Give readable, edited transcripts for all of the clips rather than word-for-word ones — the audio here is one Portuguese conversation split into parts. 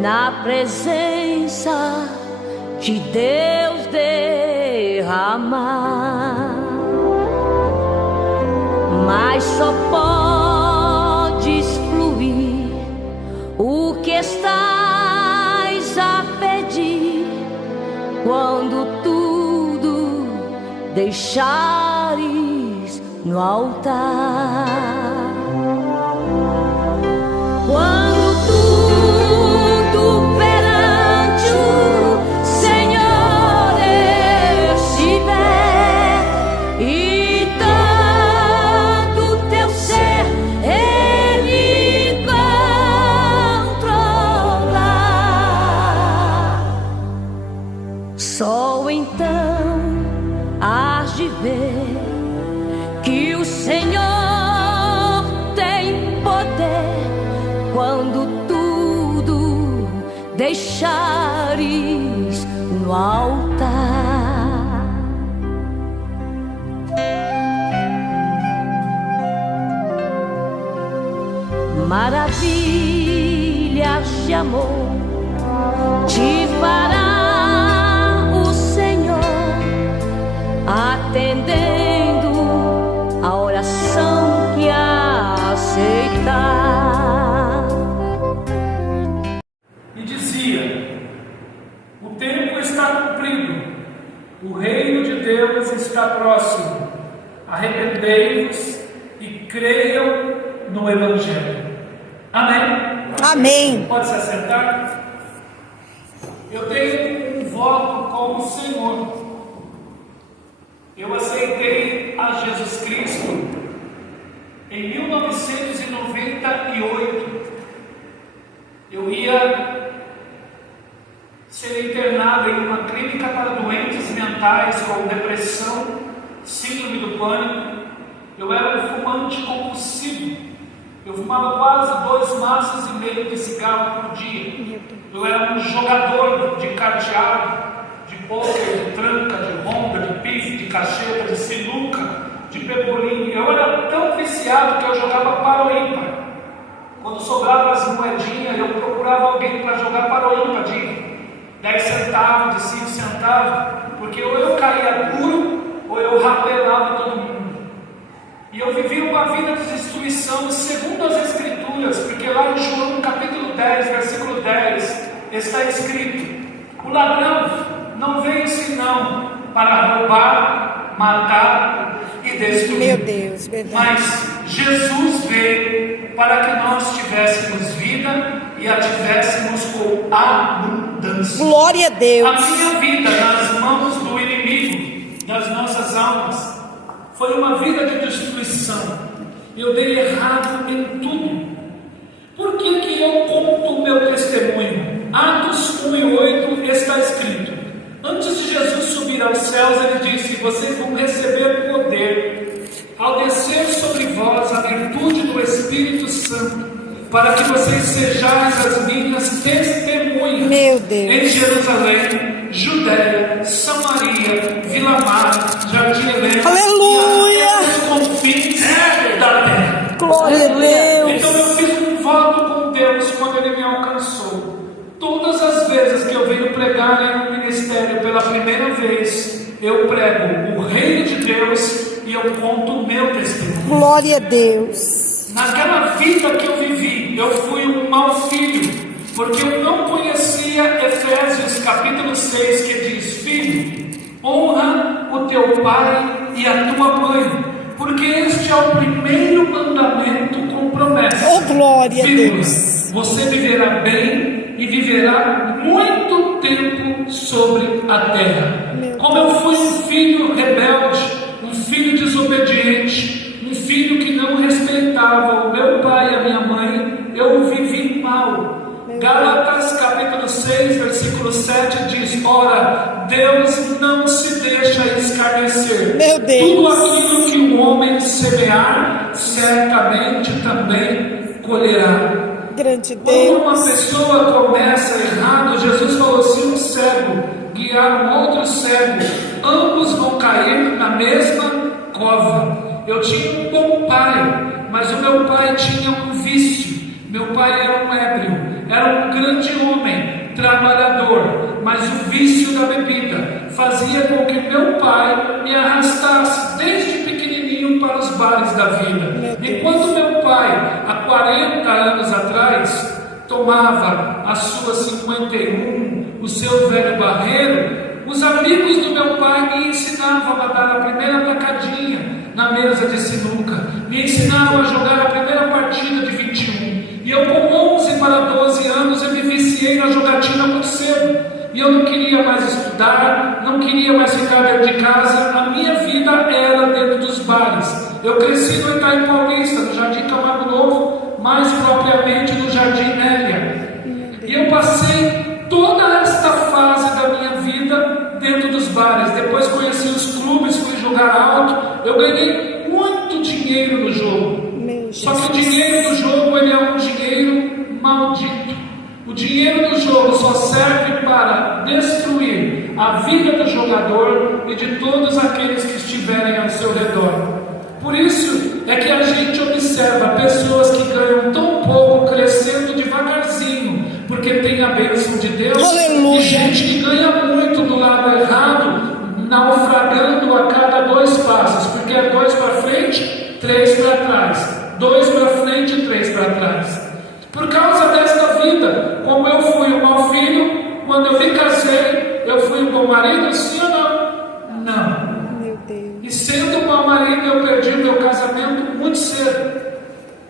na presença de Deus derramar, mas só podes fluir o que estás a pedir quando tudo deixares no altar. Quando tudo perante o Senhor estiver e todo teu ser Ele controlar, só então hás de ver que o Senhor tem poder quando tudo deixares no altar. Maravilhas de amor te fará o Senhor, atendendo a oração que aceitar. E dizia: o tempo está cumprido, o reino de Deus está próximo, arrependei-vos e creiam no Evangelho. Amém? Amém. Pode se assentar? Eu tenho um voto com o Senhor. Eu aceitei a Jesus Cristo em 1998. Eu ia ser internado em uma clínica para doentes mentais com depressão, síndrome do pânico. Eu era um fumante compulsivo. Eu fumava quase 2 maços e meio de cigarro por dia. Eu era um jogador de carteado, de pôquer, de tranca, de ronda, de pife, de cacheta, de sinuca, de pebolim. Eu era tão viciado que eu jogava para o ímpar. Quando sobrava as moedinhas, eu procurava alguém para jogar para o ímpar de 10 centavos, de 5 centavos, porque ou eu caía duro ou eu rapelava todo mundo. E eu vivi uma vida de destruição segundo as Escrituras, porque lá em João capítulo 10, versículo 10, está escrito: o ladrão não veio senão para roubar, matar e destruir. Meu Deus, verdade. Mas Jesus veio para que nós tivéssemos vida e a tivéssemos com abundância. Glória a Deus. A minha vida nas mãos do inimigo das nossas almas foi uma vida de destruição. Eu dei errado em tudo. Por que que eu conto o meu testemunho? Atos 1:8 está escrito: antes de Jesus subir aos céus, ele disse: vocês vão receber poder ao descer sobre vós a virtude do Espírito Santo, para que vocês sejais as minhas testemunhas. Meu Deus. Em Jerusalém, Judéia, Samaria, Vila Mar, Jardim Helena, Aleluia! e até os confins da terra. Glória a Deus. Então eu fiz um voto com Deus quando Ele me alcançou. Todas as vezes que eu venho pregar em um ministério pela primeira vez, eu prego o reino de Deus e eu conto o meu testemunho. Glória a Deus. Naquela vida que eu vivi, eu fui um mau filho, porque eu não conhecia Efésios capítulo 6, que diz: filho, honra o teu pai e a tua mãe, porque este é o primeiro mandamento com promessa. Oh, glória a Deus. Você viverá bem e viverá muito tempo sobre a terra. Como eu fui um filho rebelde, um filho desobediente, um filho que não respeitava o meu pai e a minha mãe, eu vivi mal. Gálatas capítulo 6, versículo 7 diz: ora, Deus não se deixa escarnecer. Meu Deus. Tudo aquilo que o homem semear, certamente também colherá. Grande Quando Deus. uma pessoa começa errado, Jesus falou: se um cego guiar um outro cego, ambos vão cair na mesma cova. Eu tinha um bom pai, mas o meu pai tinha um vício. Meu pai era um ébrio. era um grande homem, trabalhador, mas o vício da bebida fazia com que meu pai me arrastasse desde pequenininho para os bares da vida. E quando meu pai, há 40 anos atrás, tomava a sua 51, o seu velho barreiro, os amigos do meu pai me ensinavam a dar a primeira tacadinha na mesa de sinuca, me ensinaram a jogar a primeira partida de 21, e eu com 11 para 12 anos eu me viciei na jogatina muito cedo, e eu não queria mais estudar, não queria mais ficar dentro de casa, a minha vida era dentro dos bares. Eu cresci no Itaim Paulista, no Jardim Camargo Novo, mais propriamente no Jardim Nélia, e eu passei toda esta fase da minha vida dentro dos bares. Depois conheci os clubes, fui jogar alto, eu ganhei muito dinheiro no jogo. Só que o dinheiro do jogo, ele é um dinheiro maldito. O dinheiro do jogo só serve para destruir a vida do jogador e de todos aqueles que estiverem ao seu redor. Por isso é que a gente observa pessoas que ganham tão pouco crescendo devagarzinho, porque tem a bênção de Deus. Aleluia. E gente que ganha muito do lado errado, naufragando a cada 2 passos, porque é 2 para frente, 3 para trás, 2 para frente e 3 para trás. Por causa desta vida, como eu fui um mau filho, quando eu me casei, eu fui um bom marido, sim ou não? Não. E sendo um mau marido, eu perdi o meu casamento muito cedo.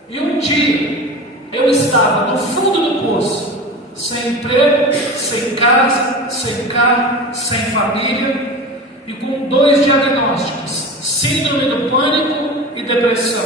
E um dia, eu estava no fundo do poço, sem emprego, sem casa, sem carro, sem família, e com 2 diagnósticos: síndrome do pânico e depressão.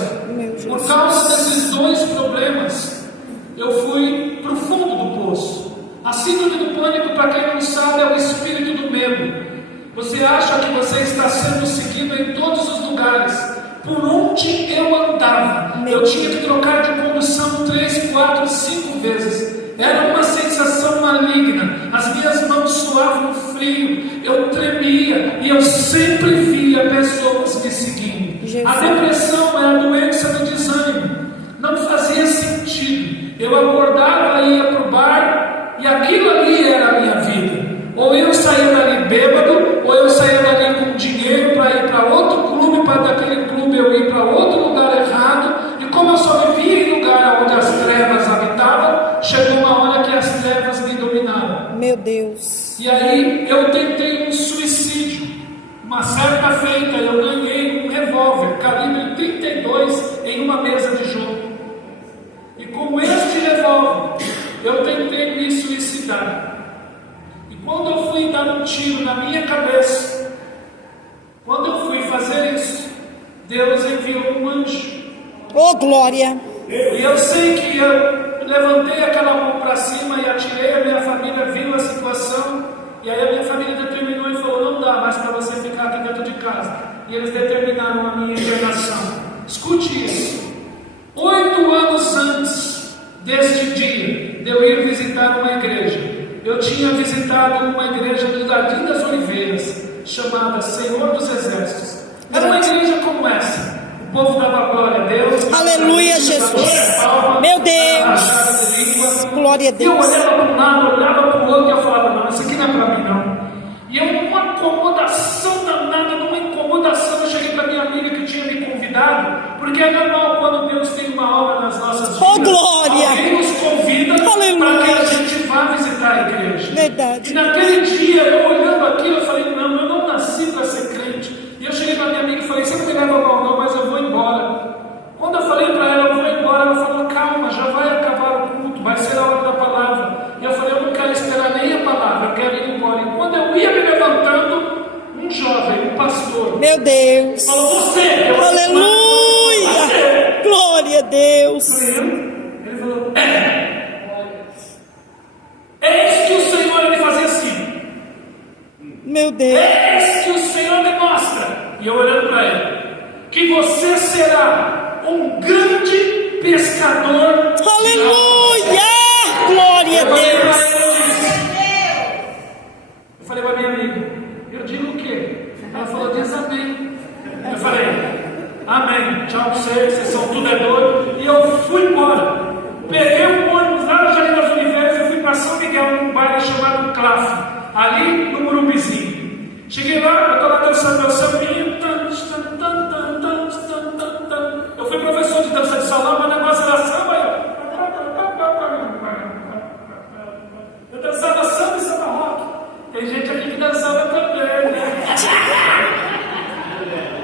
Por causa desses 2 problemas, eu fui para o fundo do poço. A síndrome do pânico, para quem não sabe, é o espírito do medo. Você acha que você está sendo seguido em todos os lugares. Por onde eu andava, eu tinha que trocar de condução 3, 4, 5 vezes. Era uma sensação maligna. As minhas mãos suavam frio, eu tremia e eu sempre via pessoas me seguindo. A depressão é a doença do desânimo. Não fazia sentido. Eu acordava, ia para o bar e aquilo ali era a minha vida. Ou eu saía dali bêbado, ou eu saía dali com dinheiro para ir para outro clube, para daquele clube eu ir para outro lugar errado. E como eu só vivia em lugar onde as trevas habitavam, chegou uma hora que as trevas me dominaram. Meu Deus. E aí eu tentei um suicídio. Uma certa feita eu ganhei um revólver calibre 32 em uma mesa de jogo. E com este revólver eu tentei me suicidar. Quando eu fui dar um tiro na minha cabeça, quando eu fui fazer isso, Deus enviou um anjo. Oh, glória! E eu sei que eu levantei aquela mão para cima e atirei, a minha família viu a situação, e aí a minha família determinou e falou: não dá mais para você ficar aqui dentro de casa. E eles determinaram a minha internação. Escute isso: 8 anos antes deste dia de eu ir visitar uma igreja, eu tinha visitado uma igreja do Jardim das Oliveiras, chamada Senhor dos Exércitos. Era uma igreja como essa. O povo dava glória a Deus. Aleluia, Jesus. Meu Deus. Glória a E eu Deus. olhava para um lado, olhava para o outro e eu falava: não, isso aqui não é para mim não. E eu, numa acomodação danada, eu cheguei para minha amiga que tinha me convidado, porque é normal quando Deus tem uma obra nas nossas vidas. Oh, glória. Alguém nos convida para que a gente vá visitar a igreja. Verdade. E naquele dia, eu olhando aquilo, eu falei: não, eu não nasci para ser crente. E eu cheguei para minha amiga e falei: você não me leva mal não, mas eu vou embora. Quando eu falei para ela: eu vou embora, ela falou: calma, já vai acabar o culto, vai ser a hora da palavra. E eu falei: eu não quero esperar nem a palavra, eu quero ir embora. E quando eu ia me levantando, um jovem, um pastor, Meu Deus. falou: você. Eu Aleluia. você. Glória a Deus. Ele falou: eis que o Senhor, ele fazia assim. Meu Deus. Eis que o Senhor me mostra. E eu olhando para ele: que você será um grande pescador. Aleluia. Glória a Deus. Eu falei para minha amiga: eu digo o quê? Ela falou: diz amém. Eu falei: amém, tchau para vocês são tudo é doido. E eu fui embora. Peguei um ônibus lá no Jardim das Oliveiras na São Miguel, num bairro chamado Claf, ali no Morumbizinho. Cheguei lá, eu estou lá dançando meu sambinho. Eu fui professor de dança de salão, mas o negócio era samba. Eu dançava samba e samba rock. Tem gente aqui que dançava também, né?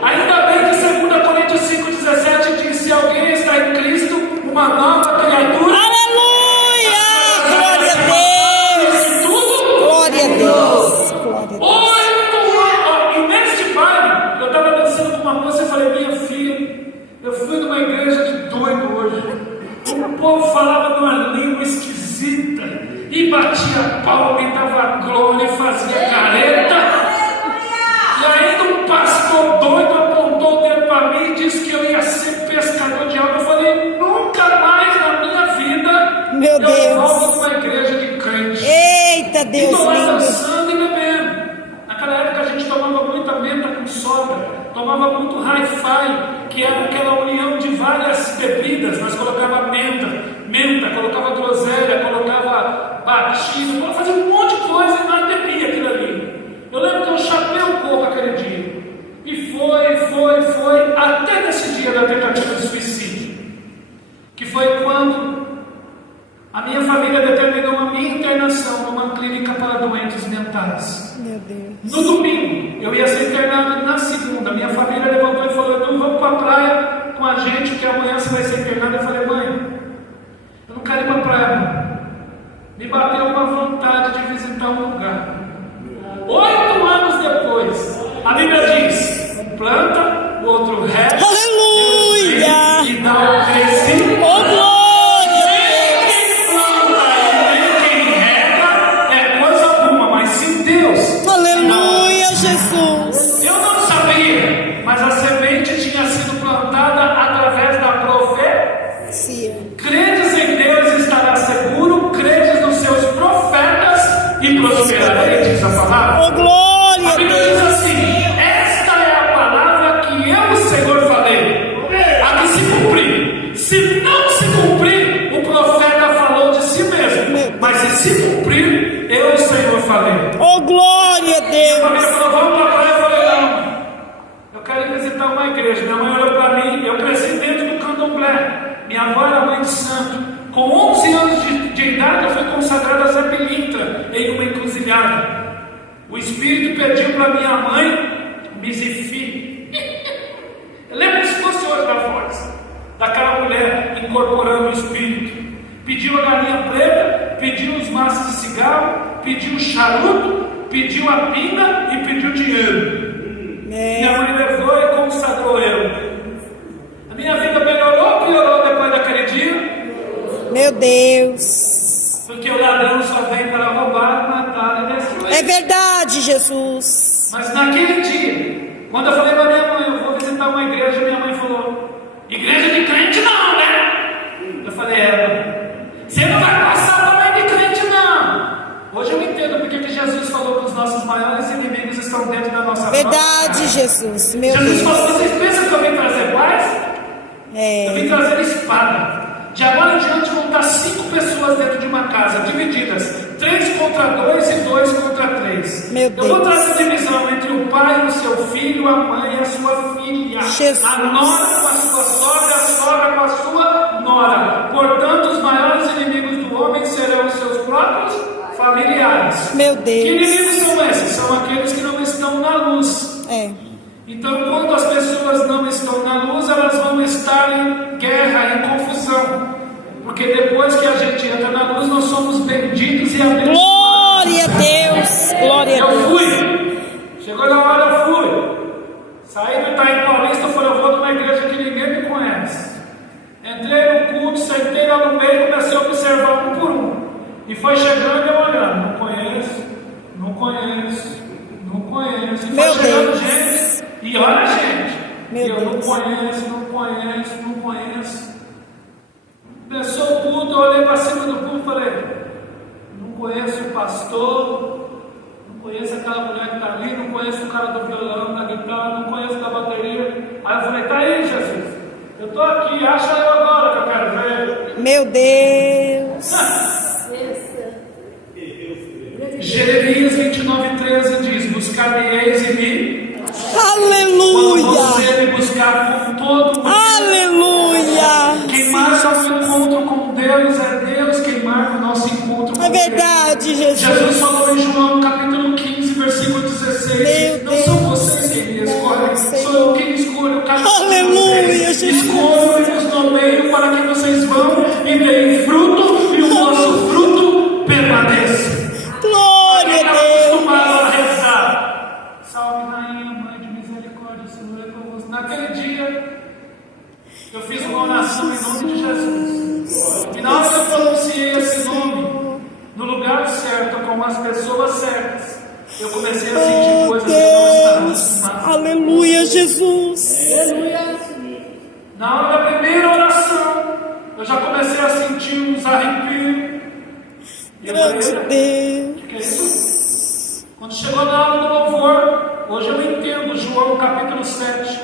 Ainda bem que 2 Coríntios 5,17 diz: se alguém está em Cristo, uma nova criatura. Aleluia! Glória a Deus! Glória a Deus! E neste baile, eu estava dançando com uma moça e falei: minha filha, eu fui numa igreja de doido hoje. O povo falava numa língua esquisita e batia palma e dava glória e fazia careta. E ainda um pastor doido apontou o dedo para mim e disse que eu ia ser pescador de alma. Eu falei: nunca mais na minha vida Meu eu Deus. volto numa igreja de crente. Eita, E Deus estou lá lindo! dançando e bebendo. Naquela época a gente tomava muita menta com soda, tomava muito hi-fi, que era aquela união de várias bebidas. Nós colocava menta, colocava groselha, colocava batido, fazia um monte de coisa e nós bebia aquilo ali. Eu lembro que eu chapei um pouco aquele dia. E foi, até nesse dia da tentativa de suicídio, que foi quando a minha família determinou a minha internação numa clínica para doentes mentais. Meu Deus! No domingo, eu ia ser internado na segunda. Minha família levantou e falou: então vamos para a praia com a gente, porque amanhã você vai ser internado. Eu falei: mãe, eu não quero ir para a praia, não. Me bateu uma vontade de visitar um lugar. 8 anos depois, a Bíblia diz: um planta, o outro rega, Aleluia! e dá o crescimento. Oh, glória! Nem quem planta e nem quem rega é coisa alguma, mas sim Deus. Aleluia, Jesus! Eu não sabia, mas a semente tinha sido plantada através da profecia. Credes em Deus e estará seguro, credes nos seus profetas e prosperareis, diz a palavra. Oh, glória A a Bíblia diz Deus! assim: esta é a palavra que eu, o Senhor, falei, a que se cumprir. Se não se cumprir, o profeta falou de si mesmo, mas se se cumprir, eu, o Senhor, falei. Oh, glória a A Deus! família falou: vamos para a praia. Eu falei: não, eu quero ir visitar uma igreja. Minha mãe olhou para mim. Eu cresci dentro do candomblé. Minha avó era mãe de santo. Com 11 anos de idade, eu fui consagrado a Zé Pilintra em uma encruzilhada. O Espírito pediu para minha mãe: Misifi. Eu lembro se fosse hoje da voz daquela mulher incorporando o Espírito. Pediu a galinha preta, pediu os maços de cigarro, pediu o charuto, pediu a pinga e pediu dinheiro. Minha mãe levou e consagrou eu. A minha vida melhorou ou piorou depois daquele dia? Meu Deus! Porque o ladrão só vem para roubar, matar e destruir. É verdade, Jesus! Mas naquele dia, quando eu falei para minha mãe: eu vou visitar uma igreja, minha mãe falou: igreja de crente não, né? Eu falei: você não vai passar também de crente não. Hoje eu entendo porque que Jesus falou que os nossos maiores inimigos estão dentro da nossa Verdade, Jesus! Meu Jesus Deus! falou: vocês pensam que eu vim trazer paz? Eu vim trazer espada. De agora em diante vão estar 5 pessoas dentro de uma casa, divididas, 3 contra 2 e 2 contra 3. Meu Eu vou Deus. trazer divisão entre o pai e o seu filho, a mãe e a sua filha, Jesus. a nora com a sua sogra, a sogra com a sua nora. Portanto, os maiores inimigos do homem serão os seus próprios familiares. Meu Que Deus! inimigos são esses? São aqueles que não estão na luz. Então, quando as pessoas não estão na luz, elas vão estar em guerra, em confusão. Porque depois que a gente entra na luz, nós somos benditos e abençoados. Glória a Deus! Glória a Eu Deus! fui. Chegou na hora, eu fui. Saí do Itaim Paulista, eu falei: eu vou numa igreja que ninguém me conhece. Entrei no culto, sentei lá no meio e comecei a observar um por um. E foi chegando e eu olhando: não conheço, não conheço, não conheço. E Meu foi chegando Deus. gente. E olha, gente, Meu eu não Deus. conheço, não conheço, não conheço. Começou o culto, eu olhei para cima do culto e falei: não conheço o pastor, não conheço aquela mulher que está ali, não conheço o cara do violão, da guitarra, não conheço da bateria. Aí eu falei: tá aí, Jesus, eu estou aqui, acha eu agora que eu quero ver. Meu Deus! iniciar com todo o Aleluia. Quem marca o encontro com Deus é Deus quem marca o nosso encontro com É verdade, Deus. Jesus. Jesus falou em João capítulo 15, versículo 16. Meu Não são Deus. vocês quem me escolhem, Senhor. sou eu quem escolho cada um de Aleluia, vocês. Jesus. Escolho e vos nomeio para que vocês vão e deem fruto e o vosso fruto permaneça. Glória Quem a está Deus. acostumado a rezar? Salve Rainha, Mãe de Misericórdia, o Senhor é convosco. Naquele dia, eu fiz uma oração em nome de Jesus. E na hora que eu pronunciei esse nome, no lugar certo, com as pessoas certas, eu comecei a sentir Oh, coisas que eu não estava Deus. acostumado. Aleluia, Jesus. Na hora da primeira oração, eu já comecei a sentir uns arrepios. E eu Grande falei, Deus. que é isso? Quando chegou na hora do louvor, hoje eu entendo João capítulo 7,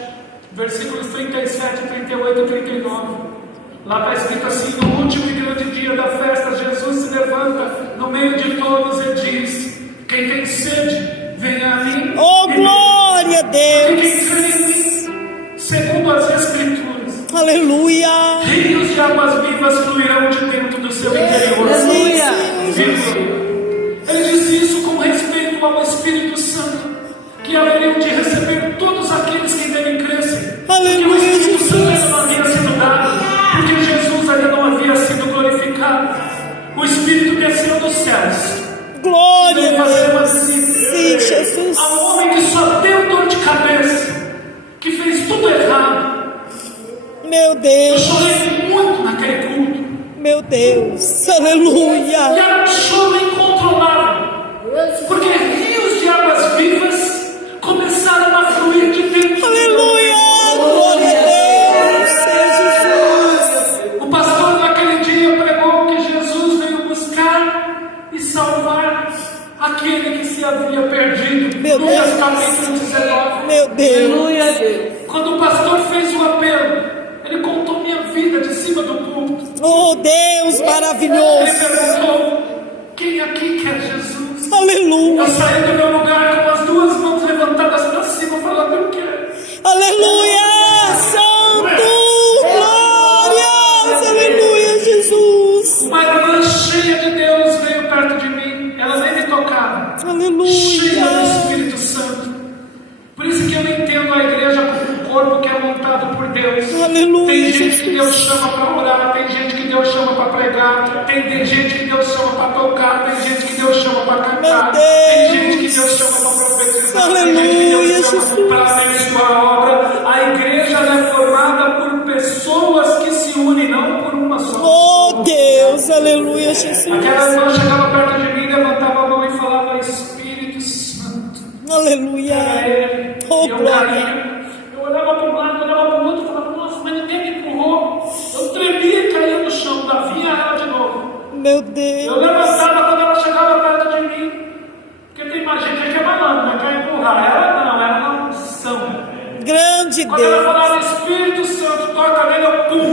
versículos 37, 38 e 39. Lá está escrito assim: no último e grande dia da festa, Jesus se levanta no meio de todos e diz: quem tem sede, venha a mim. Oh, glória a E Deus. quem crê em mim, segundo as Escrituras, Aleluia. rios de águas vivas fluirão de dentro do seu interior. Ele disse isso com respeito ao Espírito Santo, que haveriam de receber todos aqueles que nele crescem. Porque o Espírito Santo ainda não havia sido dado, porque Jesus ainda não havia sido glorificado. O Espírito desceu dos céus. Glória Veio a fazer uma Deus. visita Sim, Jesus. a um homem que só deu dor de cabeça, que fez tudo errado. Meu Eu Deus. chorei muito naquele culto. Meu Deus. E Aleluia. era um choro incontrolável, porque rios de águas vivas começaram a fluir de dentro. Aleluia. Glória a Deus. Seja Jesus. O pastor naquele dia pregou que Jesus veio buscar e salvar aquele que se havia perdido. Meu Lucas Deus. capítulo 19. Meu Deus. Quando o pastor fez o apelo, ele contou minha vida de cima do púlpito. Oh, Deus Ele maravilhoso. perguntou: quem aqui quer Jesus? Eu Aleluia. saí do meu lugar com as duas mãos levantadas para cima, falando: eu quero. Aleluia. Santo. Glórias. Aleluia, Jesus. Uma irmã cheia de Deus veio perto de mim. Ela nem me tocava. Cheia do Aleluia. Espírito Santo. Por isso que eu entendo a igreja como um corpo que é montado por Deus. Aleluia, Tem gente que Jesus. Deus chama para orar, tem gente que Deus chama para pregar, tem gente que Deus chama para tocar, tem gente que Deus chama para cantar, Meu Deus. tem gente que Deus chama para profetizar, tem gente que Aleluia, Deus chama Jesus. para abençoar a obra. A igreja é formada por pessoas que se unem, não por uma só. Oh, Deus. Aleluia, Jesus. Aquela irmã chegava perto de mim, levantava a mão e falava: Espírito Santo. Era Aleluia. ele. Oh, E eu glória. caía. Eu olhava para um lado, olhava para o outro e falava: nossa, mas ninguém me empurrou. Eu tremia e caía no chão, Davi ela de novo. Meu Eu Deus. levantava quando ela chegava perto de mim. Porque tem mais gente que é malandro, né? Quer empurrar. Ela não, era uma unção. Grande Quando ela Deus. falava: Espírito Santo, toca nele, eu pum,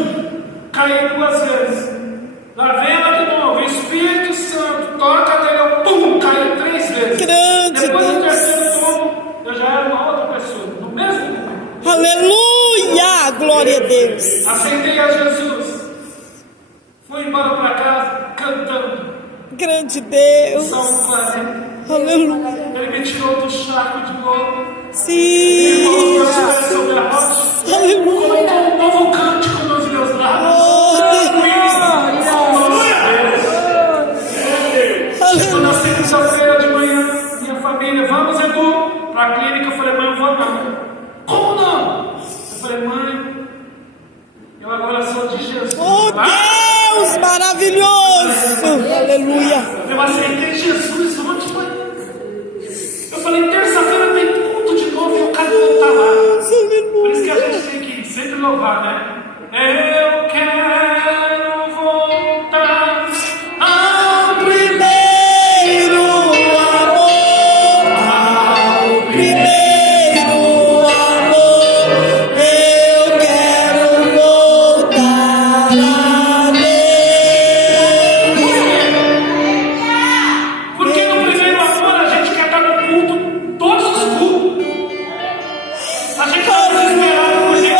caí 2 vezes. Lá vem ela de novo: Espírito Santo, toca nele, eu pum, caí 3 vezes. Grande Depois do Deus. terceiro tombo, eu já era uma outra pessoa, no mesmo momento. Aleluia. Glória a Deus. Aceitei a Jesus. Fui embora para casa cantando Grande Deus. Salmo 40. Aleluia. Ele me tirou do charco de lodo. Sim. Colocou os pés sobre a rocha. Aleluia. Colocou um novo cântico nos meus lábios. Oh, Chegou na Aleluia. segunda-feira de manhã, minha família: vamos, Edu, para a clínica. Eu falei: mãe, eu vou não. Como não? Eu falei: mãe, eu agora sou de Jesus. Oh, Deus maravilhoso. Aleluia. Eu aceitei Jesus ontem, mãe. Eu falei: terça-feira tem culto de novo e o cara não está lá. Por isso que a gente tem que sempre louvar, né? Eu quero voltar ao Primeiro amor, ao primeiro amor, eu quero voltar a Deus. Porque no primeiro amor a gente quer estar no culto, todos os cultos. A gente está desesperado porque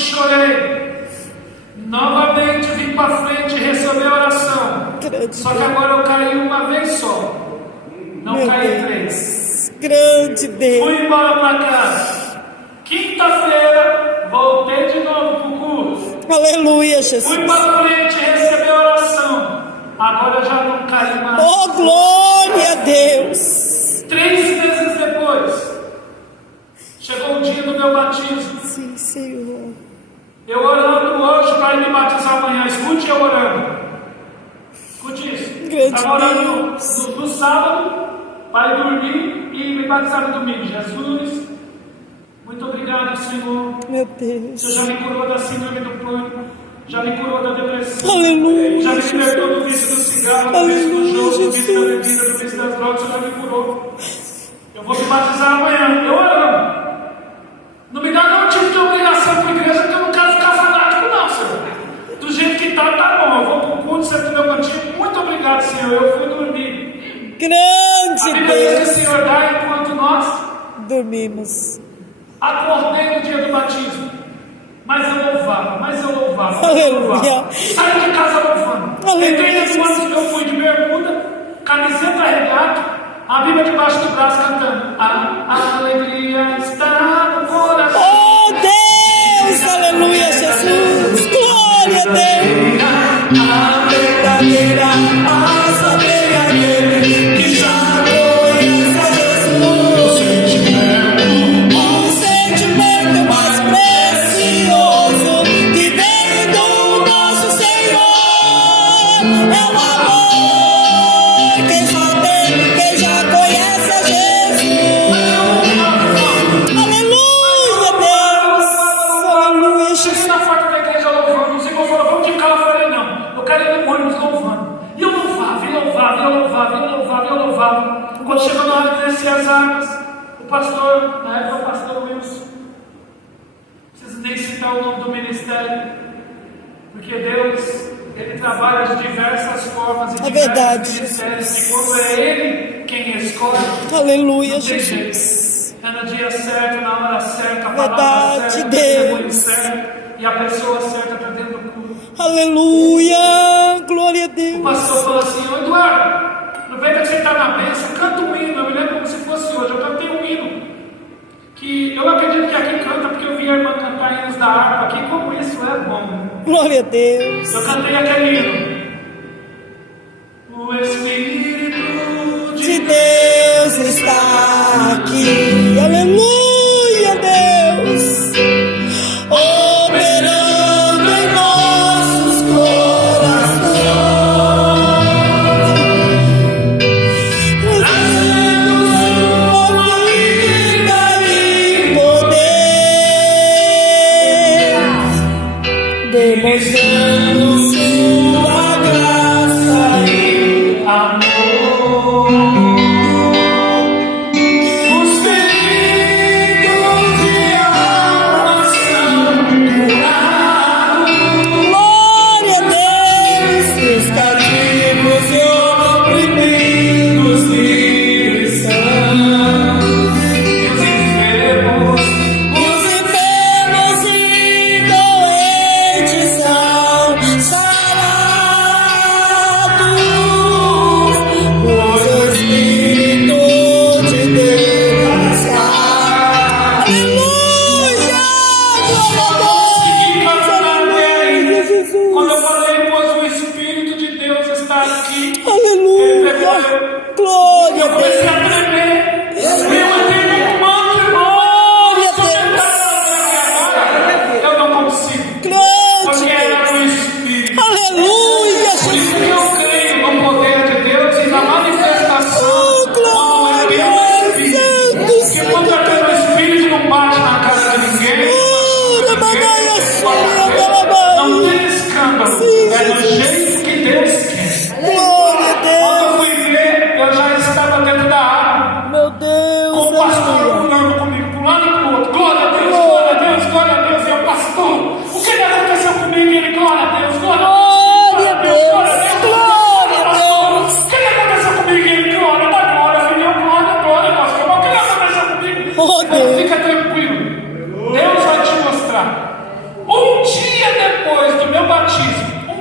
chorei. Novamente vim para frente e recebi a oração. Só que agora eu caí uma vez só. Não Meu caí Deus. 3. Grande Deus. Fui embora para casa. Quinta-feira, voltei de novo pro curso. Aleluia, Jesus. Fui para frente e recebi a oração. Agora eu já não caí mais. Oh, glória a Deus. 3 meses depois, chegou o dia do meu batismo. Sim, Senhor. Eu orando hoje para ele me batizar amanhã. Escute eu orando. Escute isso. Grande Estava orando Deus. no sábado para ir dormir e me batizar no domingo. Jesus, muito obrigado, Senhor. Meu O Senhor já Deus. me curou da síndrome do pânico. Já me curou da depressão. Aleluia, Já me Jesus. libertou do vício do cigarro, do vício do Aleluia, jogo, do vício da Jesus. bebida, do vício das drogas. O Senhor já me curou. Eu vou me batizar amanhã. Eu orando. Não me dá nenhum tipo de obrigação para a igreja, porque eu não quero ficar fanático, não, Senhor. Do jeito que tá bom. Eu vou para o culto, sempre do meu cantinho. Muito obrigado, Senhor. Eu fui dormir. A Grande Bíblia diz que o Deus. Senhor dá enquanto nós Dormimos. acordei no dia do batismo. Mas eu louvava. Aleluia. Saí de casa louvando. Aleluia, Entrei dentro do ônibus que eu fui de bermuda, camiseta regata, a Bíblia debaixo do braço cantando. A alegria está no coração. Oh, Deus. Aleluia, Jesus. Glória a Deus. A verdadeira paz, a verdadeira que já conhece a Jesus. O sentimento mais precioso que vem do nosso Senhor é o amor. Quem só tem, quem já conhece a Jesus. Aleluia, Deus. Aleluia, Cheguei Jesus. na porta da igreja louvando. O Senhor falou, vamos de carro. Eu falei, não. Eu quero ir no ônibus louvando. E eu louvava. Quando chegou na hora de descer as águas, o pastor, na época o pastor Wilson, não preciso nem citar o nome do ministério, porque Deus, Ele trabalha de diversas formas e É verdade, diversos ministérios, e quando é Ele quem escolhe, Aleluia, não tem Jesus. jeito. É no dia certo, na hora certa, a Verdade, palavra certa, o Deus. testemunho certo, e a pessoa certa está dentro do culto. Aleluia, glória a O Deus. pastor falou assim, ô Eduardo, aproveita que você está na bênção, canta um hino. Eu me lembro como se fosse hoje. Eu cantei um hino, que eu acredito que aqui canta, porque eu vi a irmã cantar hinos da harpa aqui, como isso é bom. Glória a Deus. Eu cantei aquele hino. O Espírito De Deus está aqui. Aleluia, Deus. Operando em nossos corações. Trazendo vida e poder. Demonstrando sua graça e amor. Os feridos de alma são curados. glória a Deus. Os cativos e oprimidos livres são. E os enfermos Os enfermos e doentes são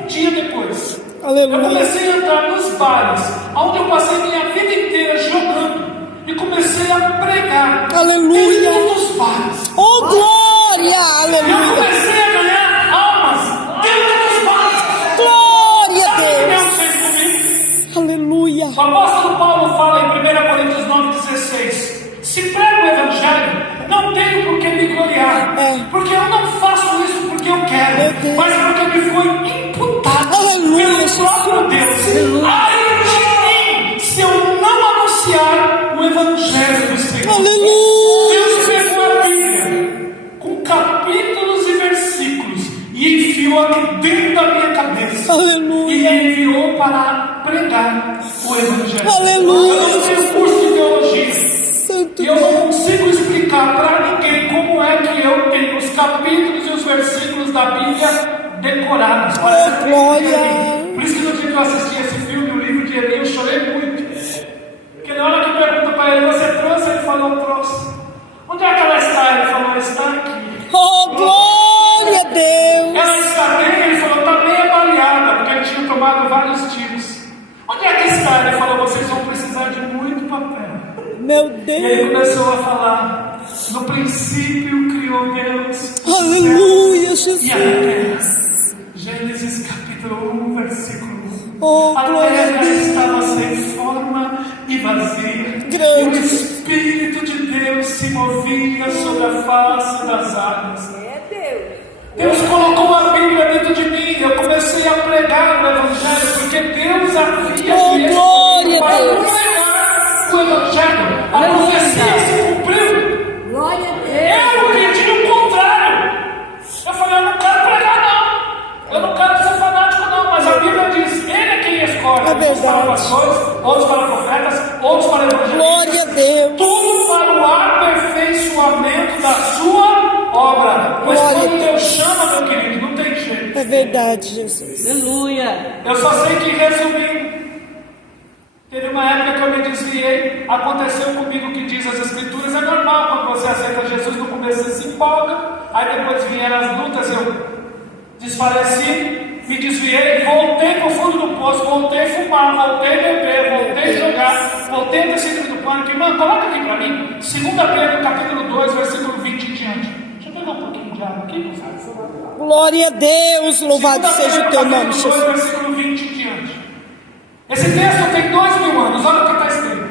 dia depois. Aleluia. Eu comecei a entrar nos bares, onde eu passei minha vida inteira jogando, e comecei a pregar. Aleluia. Dentro dos bares. Oh, glória. Eu Aleluia. comecei a ganhar almas dentro dos bares. Glória a Sabe o que Deus. Deus fez comigo? Aleluia. O apóstolo Paulo fala em 1 Coríntios 9,16: se prego o evangelho, não tenho por que me gloriar, porque eu não faço isso porque eu quero, mas porque me foi imputado Aleluia, pelo próprio Deus. Ai de mim, se eu não anunciar o evangelho do Senhor. Aleluia. Deus pegou a Bíblia com capítulos e versículos e enfiou aqui dentro da minha cabeça. Aleluia. E me enviou para pregar o evangelho. Aleluia. Eu não tenho curso de teologia. Santo E eu não Deus. consigo explicar para ninguém como é que eu tenho os capítulos e os versículos da Bíblia decorados. Parece que glória. por isso que no dia que eu assisti esse filme, o livro de Eli, eu chorei muito. Porque na hora que pergunta para ele, você trouxe? Ele falou, trouxe. Onde é que ela está? Ele falou, está aqui. Oh, glória a Deus. Ela está bem? Ele falou, está bem avaliada, porque ele tinha tomado vários tiros. Onde é que está? Ele falou, vocês vão precisar de muito papel. Meu E ele Deus. começou a falar: no princípio criou Deus o Aleluia, céu e a Jesus. terra. Gênesis capítulo 1, versículo 1. Oh, A glória a terra Deus. estava sem forma e vazia, Grande. e o Espírito de Deus se movia sobre a face das águas. Deus colocou a Bíblia dentro de mim. Eu comecei a pregar o Evangelho, porque Deus havia Oh, me glória escolhido a para Deus. pregar o Evangelho. A profecia se cumpriu. Glória a Deus. Eu pedi o contrário. Eu falei, eu não quero pregar não. Eu não quero ser fanático não. Mas a Bíblia diz, Ele é quem escolhe. É Uns para verdade. pastores, outros para profetas, outros para evangelistas. Glória a Deus. Tudo para o aperfeiçoamento da sua obra. Pois Glória a quando Deus chama, meu querido, não tem jeito. É verdade, Jesus. Aleluia. Eu só sei que, resumindo, teve uma época que eu me desviei. Aconteceu comigo o que diz as Escrituras. É normal quando você aceita Jesus, no começo você se empolga, aí depois vieram as lutas, eu desfaleci, me desviei, voltei para o fundo do poço, voltei a fumar, voltei a beber, voltei a jogar, voltei a ter síndrome do pânico. Irmão, coloca aqui para mim, 2 Pedro capítulo 2, versículo 20 em diante. Deixa eu pegar um pouquinho de água aqui, moçada. Glória a Deus. Louvado seja o teu nome, Capítulo 2, Jesus. versículo 20 em diante. Esse texto tem 2000 anos, olha o que está escrito.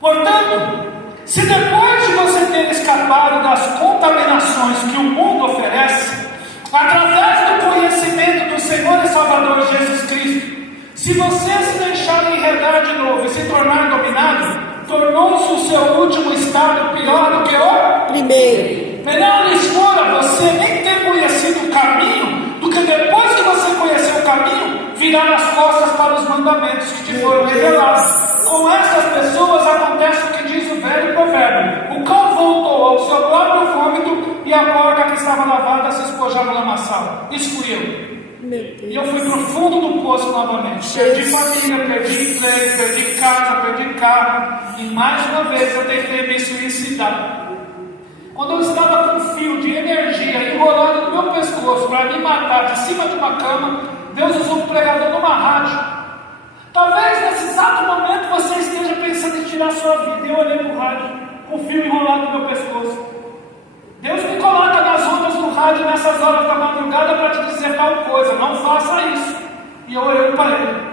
Portanto, se depois de você ter escapado das contaminações que o mundo oferece, através do conhecimento do Senhor e Salvador Jesus Cristo, se você se deixar enredar de novo e se tornar dominado, tornou-se o seu último estado pior do que o Primeiro. melhor lhes fora você nem ter conhecido o caminho, do que depois que você conheceu o caminho, virar as costas para os mandamentos que te foram revelados. Com essas pessoas acontece o que diz o velho provérbio: o cão voltou ao seu próprio vômito e a porca que estava lavada se espojava no lamaçal. Isso fui eu. Meu E Deus. eu fui para o fundo do poço novamente. Perdi família, perdi emprego, perdi casa, perdi carro. E mais uma vez eu tentei me suicidar. Quando eu estava com um fio de energia enrolado no meu pescoço para me matar de cima de uma cama, Deus usou um pregador numa rádio. Talvez nesse exato momento você esteja pensando em tirar sua vida. Eu olhei para o rádio com o fio enrolado no meu pescoço. Deus me coloca nas ondas do rádio nessas horas da madrugada para te dizer tal coisa. Não faça isso. E eu olhei para ele.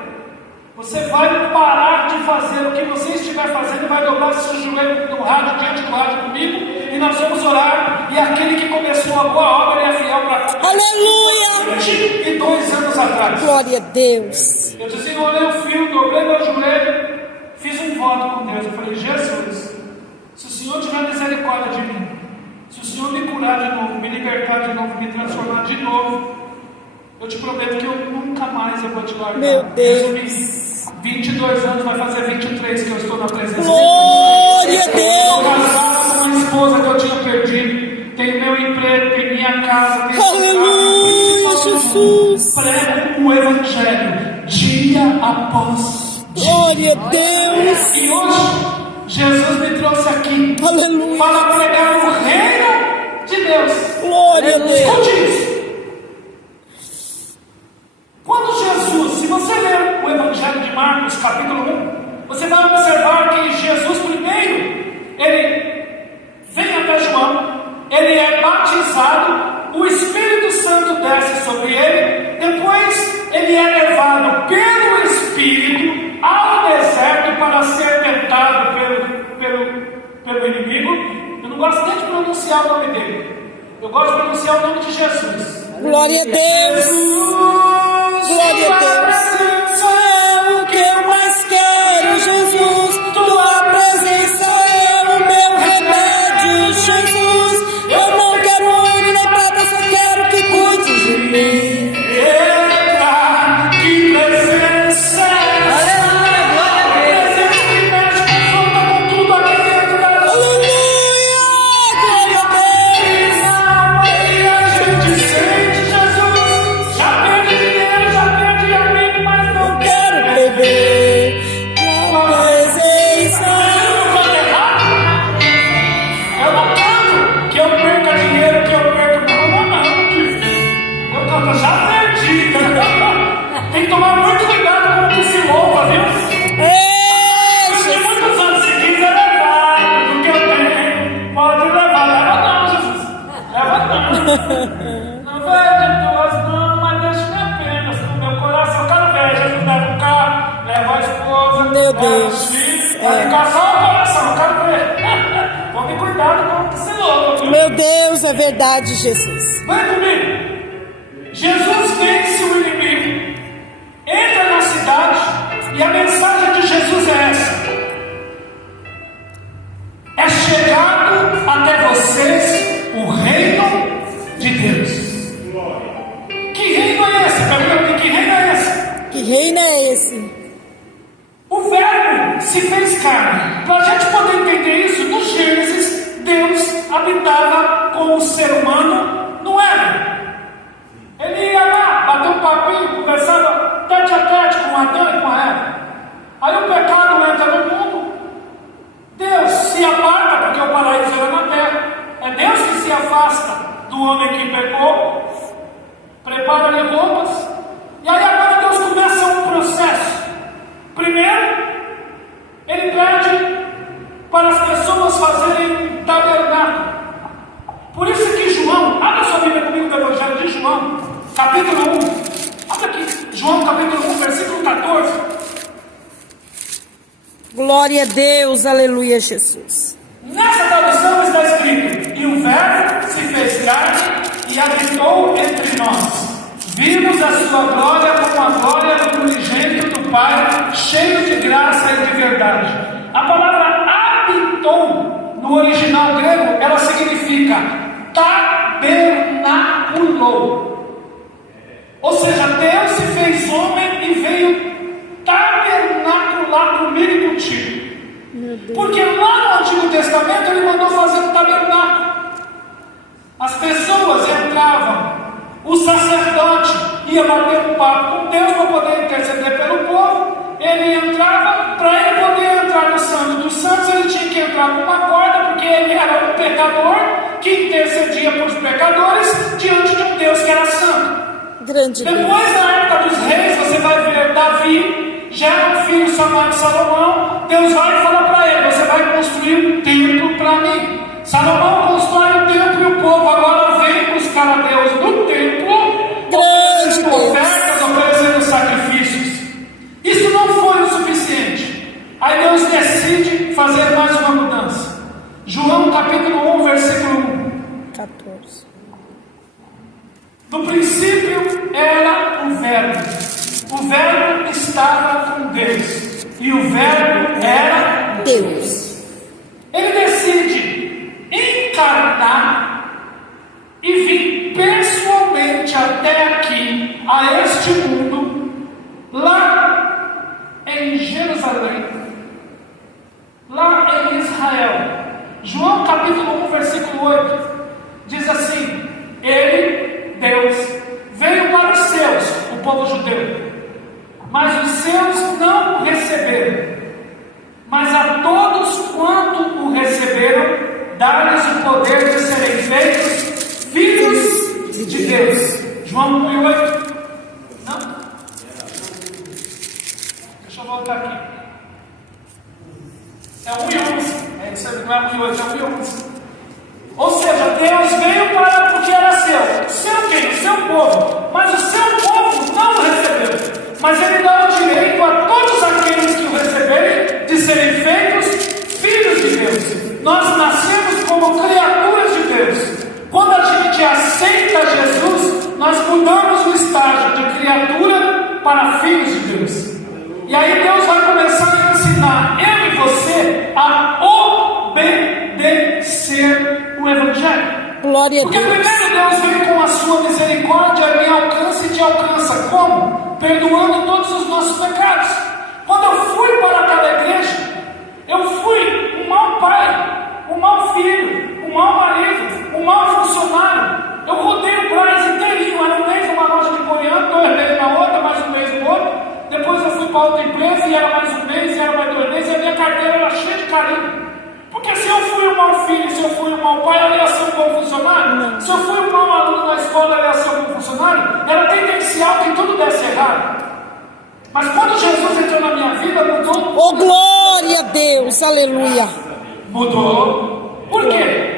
Você vai parar de fazer o que você estiver fazendo, vai dobrar seu joelho no rádio, diante do rádio comigo, e nós vamos orar. E aquele que começou a boa obra, ele é fiel para completar. Aleluia. 22 anos atrás. Glória a Deus. Eu desenrolei o fio, dobrei meu joelho, fiz um voto com Deus. Eu falei, Jesus, se o Senhor tiver misericórdia de mim, se o Senhor me curar de novo, me libertar de novo, me transformar de novo, eu te prometo que eu nunca mais eu vou te largar. Meu Deus. Resumi, 22 anos, vai fazer 23 que eu estou na presença Glória a Estou Deus. casado com uma esposa que eu tinha perdido. Tenho meu emprego, tenho minha casa, tenho Aleluia, Jesus. prego o Evangelho dia após dia. Glória a Deus. E hoje, Jesus me trouxe aqui Aleluia. para pregar o reino de Deus. Glória Glória a Deus. Escute isso. Quando Jesus, se você ler o Evangelho de Marcos, capítulo 1, você vai observar que Jesus primeiro, ele vem até João, ele é batizado, o Espírito Santo desce sobre ele, depois ele é levado pelo Espírito ao deserto para ser tentado pelo inimigo. Eu não gosto nem de pronunciar o nome dele, eu gosto de pronunciar o nome de Jesus. Glória a Deus. Glória a Deus. É o que eu mais quero, Jesus. Tua presença é o meu remédio, Jesus. Eu não quero ouro nem prata, só quero que cuides de mim. Eita, que presença é essa? Presença que mexe com tudo aqui dentro da Aleluia! Glória a Aí a gente sente Jesus, já perdi dinheiro, já perdi amigo, mas não Deus. Quero beber tua presença. Eu não quero que eu perca dinheiro, que eu perca não, já perdi. Tem que tomar muito cuidado com o que se louva, viu? Tem muitos anos, se quiser levar do que eu tenho, pode levar. Leva não, Jesus. Leva não. Não vai de duas, não, mas deixa-me apenas com o meu coração. Eu quero ver, Jesus leva o carro, leva a esposa, Meu leva Deus. os filhos, vai ficar só o coração, eu quero ver. Tome cuidado com o que se louva, viu? Meu Deus, é verdade, Jesus. Vem comigo. Jesus vence o inimigo, entra na cidade e a mensagem de Jesus é essa: é chegado até vocês o reino de Deus. Que reino é esse? Pergunta, que reino é esse? Que reino é esse? O Verbo se fez carne. Para a gente poder entender isso, no Gênesis, Deus habitava com o ser humano no Éden. Ele ia lá, bateu um papinho, conversava tete a tete com Adão e com Eva. Aí o pecado entra no mundo, Deus se aparta, porque o paraíso era na terra. É Deus que se afasta do homem que pecou, prepara-lhe roupas. E aí agora Deus começa um processo. Primeiro, ele pede para as pessoas fazerem um tabernáculo. Por isso que João, abra sua Bíblia comigo do Evangelho de João, capítulo 1. Olha aqui, João capítulo 1, versículo 14. Glória a Deus, aleluia, Jesus. Nessa tradução está escrito: e o Verbo se fez carne e habitou entre nós. Vimos a sua glória como a glória do unigênito do Pai, cheio de graça e de verdade. A palavra habitou, no original grego, ela significa tabernaculou. Ou seja, Deus se fez homem e veio tabernacular comigo e contigo. Porque lá no Antigo Testamento ele mandou fazer um tabernáculo. As pessoas entravam, o sacerdote ia bater um papo com Deus para poder interceder pelo povo. Ele entrava, para ele poder entrar no Santo dos Santos, ele tinha que entrar com uma corda, porque ele era um pecador que intercedia por os pecadores diante de um Deus que era santo. Grande Deus. Depois, na época dos reis, você vai ver Davi, já era um filho chamado Salomão. Deus vai e fala para ele: você vai construir um templo para mim. Salomão constrói um templo e o povo agora vem buscar a Deus no templo, oferecendo ofertas, oferecendo sacrifícios. Isso não foi o suficiente. Aí Deus decide fazer mais uma mudança. João capítulo 1, versículo 1. 14. No princípio era o Verbo. O Verbo estava com Deus. E o Verbo era Deus. Ele decide encarnar e vir pessoalmente até aqui, a este mundo, lá em Jerusalém, lá em Israel. João capítulo 1, versículo 8, diz assim: ele, Deus, veio para os seus, o povo judeu, mas os seus não o receberam. Mas a todos quanto o receberam, dá-lhes o poder de serem feitos filhos João 1:8? Não? Deixa eu voltar aqui. É 1:11. É isso aí, não é 1:8, é 1:11. Ou seja, Deus veio para o que era seu. Seu quem? O seu povo. Mas o seu povo não o recebeu. Mas ele dá o direito a todos aqueles que o receberem de serem feitos filhos de Deus. Nós nascemos como criaturas de Deus. Quando a gente aceita Jesus, nós mudamos o estágio de criatura para filhos de Deus. E aí Deus vai começar a ensinar eu e você a obedecer o Evangelho. Glória a Porque Deus. primeiro Deus vem com a sua misericórdia, me alcança e te alcança. Como? Perdoando todos os nossos pecados. Quando eu fui para aquela igreja, eu fui um mau pai, um mau filho, um mau marido, um mau funcionário. Eu rodei o Braz inteirinho, era um mês numa loja de Goiânia, 2 meses na outra, mais um mês no outro. Depois eu fui para outra empresa e era mais um mês, e era mais 2 meses, e a minha carteira era cheia de carinho. Porque se eu fui um mau filho, se eu fui um mau pai, ela ia ser um bom funcionário. Não. Se eu fui um mau aluno na escola, ela ia ser um bom funcionário. Era tendencial que tudo desse errado. Mas quando Jesus entrou na minha vida, mudou. Oh, glória a Deus, aleluia. Mudou. Por quê?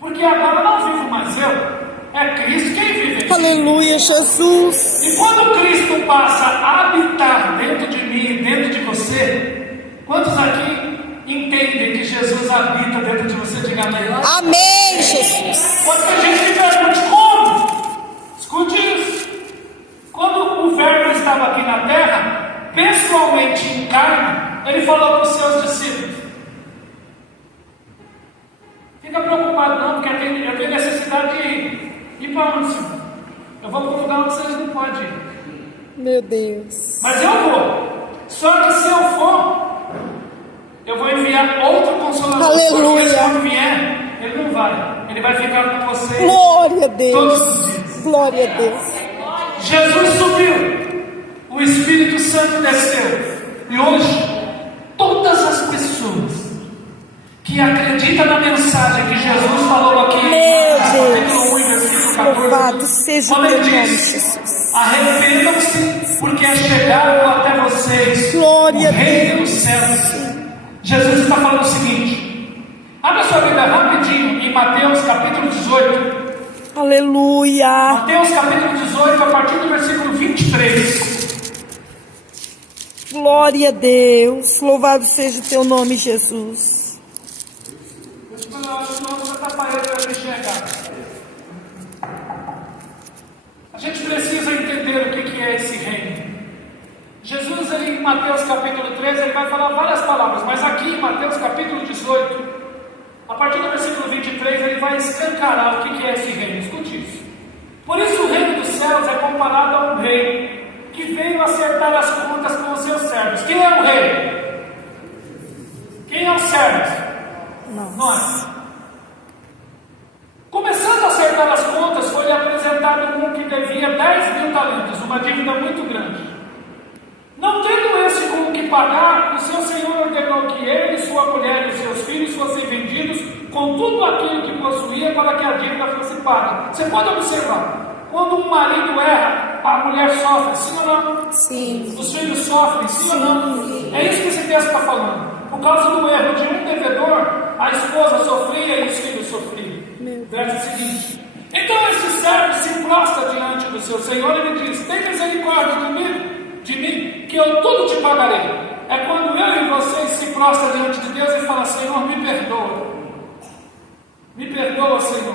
Porque agora não vivo mais eu. É Cristo quem vive em mim. Aleluia, Jesus. E quando Cristo passa a habitar dentro de mim e dentro de você, quantos aqui entendem que Jesus habita dentro de você? Diga amém. Amém, Jesus. Pode ter gente que pergunte como? Escute isso. Quando o Verbo estava aqui na terra, pessoalmente em carne, ele falou para os seus discípulos: fica preocupado não, porque eu tenho necessidade de ir. Ir para onde, Senhor? Eu vou para um lugar onde vocês não podem ir. Meu Deus. Mas eu vou. Só que se eu for, eu vou enviar outro consolador. Aleluia. Porque quando vier, ele não vai. Ele vai ficar com vocês Glória a todos Deus. os dias. Glória a Deus. Jesus subiu. O Espírito Santo desceu. E hoje, todas as pessoas que acreditam na mensagem que Jesus falou aqui Meu em capítulo 1, Deus. versículo 14, Louvado seja o quando teu ele nome, diz: Jesus. arrependam-se, porque é chegado até vocês Glória o a reino Deus. dos céus. Jesus está falando o seguinte: abra sua Bíblia rapidinho em Mateus capítulo 18. Aleluia. Mateus capítulo 18, a partir do versículo 23. Glória a Deus. Louvado seja o teu nome, Jesus. Eu acho que não está atrapalhando para eu enxergar. A gente precisa entender o que é esse reino. Jesus, em Mateus capítulo 13, ele vai falar várias palavras, mas aqui em Mateus capítulo 18, a partir do versículo 23, ele vai escancarar o que é esse reino. Escute isso. Por isso o reino dos céus é comparado a um rei que veio acertar as contas com os seus servos. Quem é o rei? Quem é o servo? Nós. Começando a acertar as contas, foi-lhe apresentado um que devia 10.000 talentos, uma dívida muito grande. Não tendo esse com o que pagar, o seu senhor ordenou que ele, sua mulher e seus filhos fossem vendidos com tudo aquilo que possuía para que a dívida fosse paga. Você pode observar, quando um marido erra, a mulher sofre, sim ou não? Sim. Os filhos sofrem, sim ou não? É isso que esse texto está falando. Por causa do erro de um devedor, a esposa sofria e os filhos sofriam. Verso seguinte: então esse servo se prostra diante do seu senhor e lhe diz: tem misericórdia de mim, que eu tudo te pagarei. É quando eu e vocês se prostram diante de Deus e falam: Senhor, me perdoa. Me perdoa, Senhor.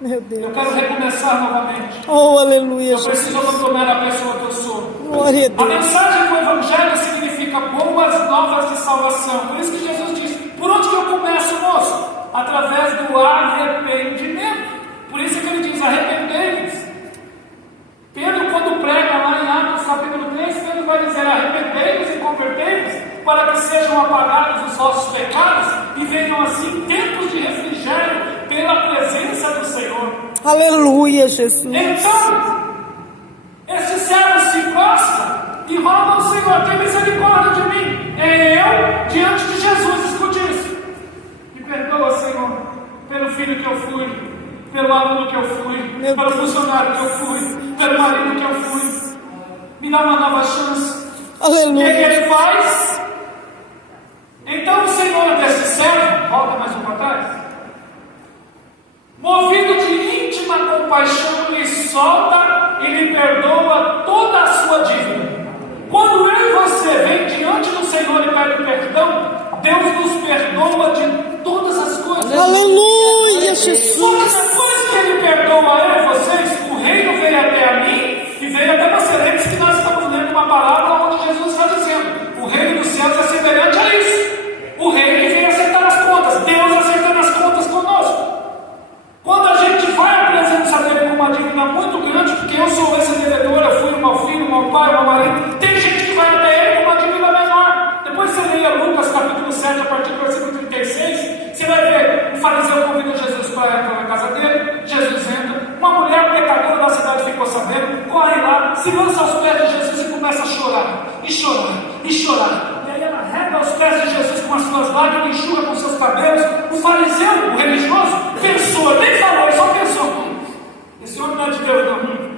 Meu Deus. Eu quero recomeçar novamente. Oh, aleluia, Eu Jesus. preciso abandonar a pessoa que eu sou. Glória a A Deus. mensagem do Evangelho significa boas novas de salvação. Por isso que Jesus diz: por onde que eu começo, moço? Através do arrependimento. Por isso que ele diz: arrependei-vos. Pedro, quando prega lá em Atos capítulo 3, Pedro vai dizer: arrependei-vos e convertei-vos, para que sejam apagados os vossos pecados e venham assim tempos de refrigério pela presença do Senhor. Aleluia, Jesus. Então, esse servo se prostra e roga ao Senhor: tem misericórdia de mim. É eu diante de Jesus. Escute isso. Me perdoa, Senhor, pelo filho que eu fui, pelo aluno que eu fui, pelo funcionário que eu fui, pelo marido que eu fui. Me dá uma nova chance. O que ele faz? Então o Senhor desse servo, volta mais um para trás, movido de íntima compaixão, lhe solta e lhe perdoa toda a sua dívida. Quando eu e você vem diante do Senhor e pede perdão, Deus nos perdoa de todas as coisas. Aleluia, Só que Jesus. depois que Ele perdoa eu e vocês, o reino veio até a mim e veio até você. Lembre-se que nós estamos lendo uma palavra onde Jesus está dizendo: o reino dos céus é semelhante a isso. O reino vem aceitar as contas, Deus aceitando as contas conosco. Quando a gente vai à presença dele com uma dívida muito grande, porque eu sou esse devedor, eu fui um mau filho, um mau pai, um mau marido, tem gente que vai até ele com uma dívida menor. Depois você leia Lucas capítulo 7, a partir do versículo 36, você vai ver o fariseu convida Jesus para entrar na casa dele, Jesus entra, uma mulher pecadora da cidade ficou sabendo, corre lá, se lança aos pés de Jesus e começa a chorar, e chorar, e chorar. E aí ela rega aos pés de Jesus com as suas lágrimas, enxuga com seus cabelos. O fariseu, o religioso, pensou, nem falou, ele só pensou: esse homem não é de Deus, não.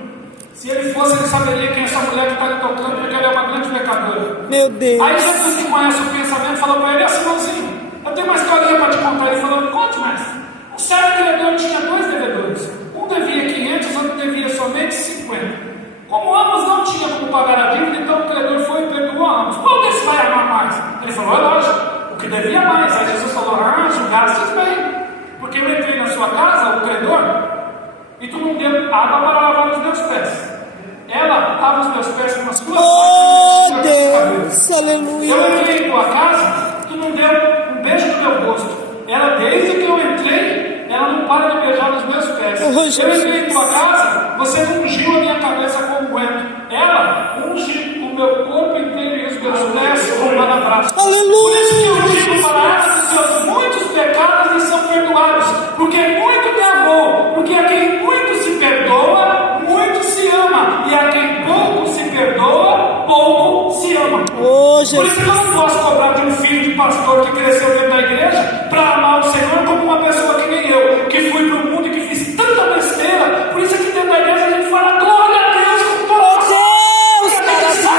Se ele fosse, ele saberia quem é essa mulher que está lhe tocando, porque ela é uma grande pecadora. Meu Deus. Aí Jesus, que conhece o pensamento, falou para ele: Simãozinho, eu tenho uma historinha para te contar. Ele falou: conte mais. Um certo devedor tinha 2 devedores. Um devia 500, outro devia somente 50. Como ambos não tinham como pagar a dívida, então o credor foi e perdoou a ambos. Qual desses vai amar mais? Ele falou: é lógico, o que devia mais. Aí Jesus falou: julgastes bem, porque eu entrei na sua casa, o credor, e tu não deu água para lavar os meus pés. Ela lava os meus pés com as tuas Oh, lágrimas. Deus. Eu Aleluia. entrei em tua casa, tu não deu um beijo no meu rosto. Ela, desde que eu entrei, ela não para de beijar os meus pés. Oh, Eu entrei em tua casa, você não ungiu a minha cabeça com unguento. Ela unge o meu corpo inteiro e os meus pés com um abraço. Por isso que eu digo para ela que seus muitos pecados lhe são perdoados, porque muito te amou, porque a quem muito se perdoa, muito se ama, e a quem pouco se perdoa, pouco se ama. Oh, Por isso que eu Jesus. não posso cobrar de um filho de pastor que cresceu dentro da igreja para amar o Senhor como uma pessoa que nem eu, que fui para o mundo e que fiz tanta besteira. Por isso que dentro da igreja a gente fala glória a Deus com toda a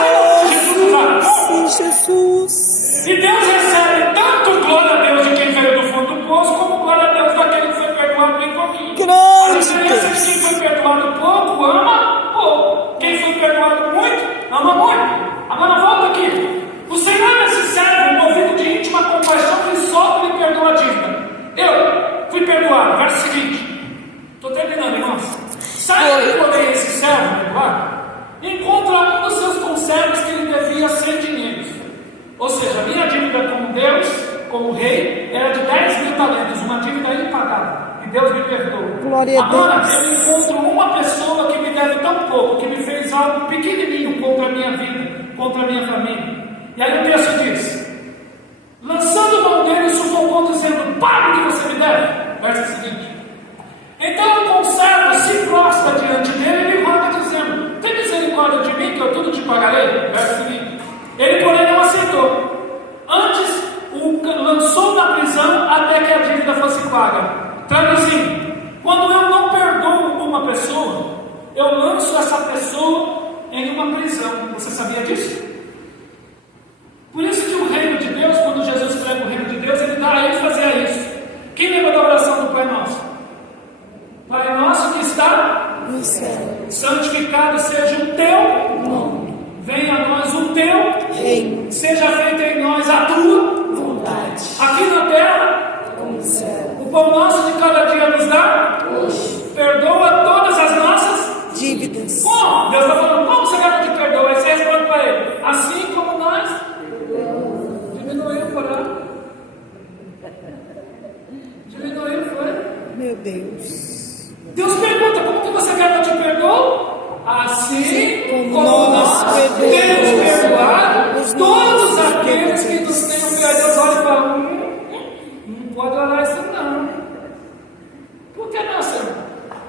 Deus, Jesus. E Deus recebe tanto glória a Deus de quem veio do fundo do poço, como glória a Deus daquele que foi perdoado bem pouquinho. A diferença é que quem foi perdoado pouco, ama pouco. Quem foi perdoado muito, ama muito. Agora volta aqui. O Senhor nesse servo, movido de íntima compaixão, lhe solta e lhe perdoa a dívida. Eu fui perdoado. Verso seguinte. Estou terminando, irmãos. Sabe que porém esse servo perdoado encontra um dos seus conservos que lhe devia 100 dinheiros. Ou seja, a minha dívida como Deus, como rei, era de 10.000 talentos, uma dívida impagável. E Deus me perdoa. Glória a Agora Deus. eu encontro uma pessoa que me deve tão pouco, que me fez algo pequenininho contra a minha vida, contra a minha família. E aí o texto diz: lançando mão dele, sufocou, dizendo: pague o que você me deve. Verso seguinte. Então o conservo se prostra diante dele e lhe roga, dizendo: tem misericórdia de mim, que eu tudo te pagarei. Verso seguinte. Ele, porém, não aceitou. Antes o lançou na prisão até que a dívida fosse paga. Traduzindo, quando eu não perdoo uma pessoa, eu lanço essa pessoa em uma prisão. Você sabia disso? Por isso que o reino de Deus, quando Jesus prega o reino de Deus, ele dá ênfase a isso. Quem lembra da oração do Pai Nosso? Pai Nosso que está No céu. santificado seja o teu nome. Venha a nós o teu Reino. seja feita em nós a tua Vontade. aqui na terra. Como no céu. O pão nosso de cada dia nos dá. Hoje. Perdoa todas as nossas. Dívidas. Como? Deus está falando: como você quer que te perdoe? Aí você responde para ele: assim como nós diminuiu, porém. Diminuiu, foi. Meu Deus. Deus pergunta: como que você quer que eu te perdoe? Assim como nós temos perdoado todos aqueles que nos têm ofendido. Deus olha e fala: não pode orar isso não. Por que não, Senhor?